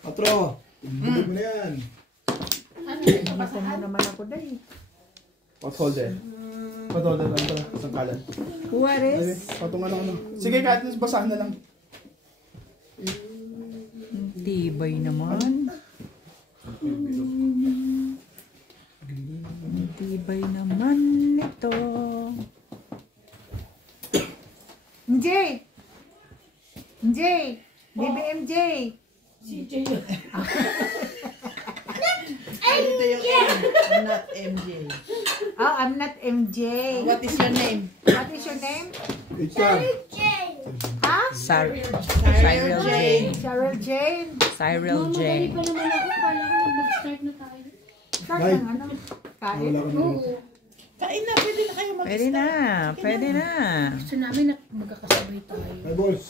Atro! Bulig mo na yan. Basta mo naman ako dahil. Hot-holder. Hot-holder lang pala. Isang kalan. What is? Patungan lang ano. Sige, kahit basahan na lang. Tibay naman. Tibay naman ito. MJ! MJ! Baby MJ! Si Jay. Ito yung M. I'm not MJ. Oh, I'm not MJ. What is your name? What is your name? Ika. Ha? Cyril Cyril Jane. Cheryl Jane. Cyril Madali Jane. pa naman ako. Kala ko mag-start na tayo. Start Ay. ng ano? Kain? Wala ka na. Oo. Kain na, pwede na kayo mag-start. Pwede na. Pwede na. Gusto namin na magkakasabay tayo. Ay, boss.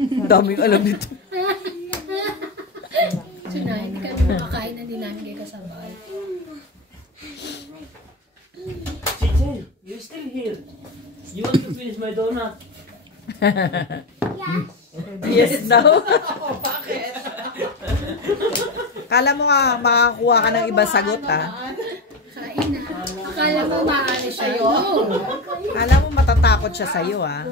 Ang daming alam dito. Gusto na, hindi kami makakain na din namin kayo kasabay. Chichel, you're still here. You want to finish my donut? Yes daw. Kala mo nga makakuha ka ng ibang sagot ha. Kain na. Akala mo maaari siya. No. Kala mo matatakot siya sa'yo ha.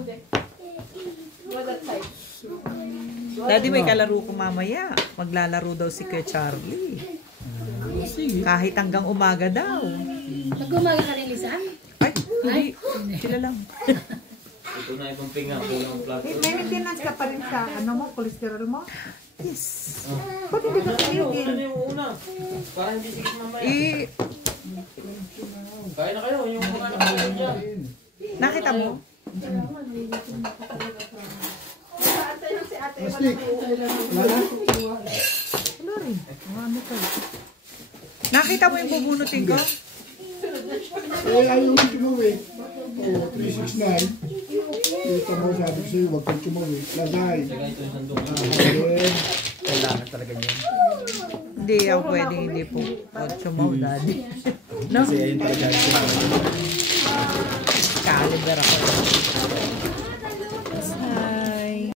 Daddy, may kalaro ko mamaya. Maglalaro daw si Kuya Charlie. Kahit hanggang umaga daw. Mag-umaga ka rin, Lisa? Ay, hindi. Sila lang. Ito na ibang pinga. Kulang plato. May maintenance ka pa rin sa ano mo, cholesterol mo? Yes. Ba't hindi ka Ano tinigil? yung una? Para hindi sikit mamaya. Kaya na kayo. Yung mga nakakain dyan. Nakita mo? Plastic. Wala. Ano rin? Ano kayo? Nakita mo yung bubunutin ko? Eh, ayaw mo tumuwi. Oo, 369. Dito mo, sabi ko sa'yo, huwag kang tumuwi. Lazay. Teka, ito yung sandok. Ayun. Kailangan talaga niyan. Hindi ako pwedeng hindi po. Chumaw, daddy. No? Kasi ayun talaga. Caliber ako.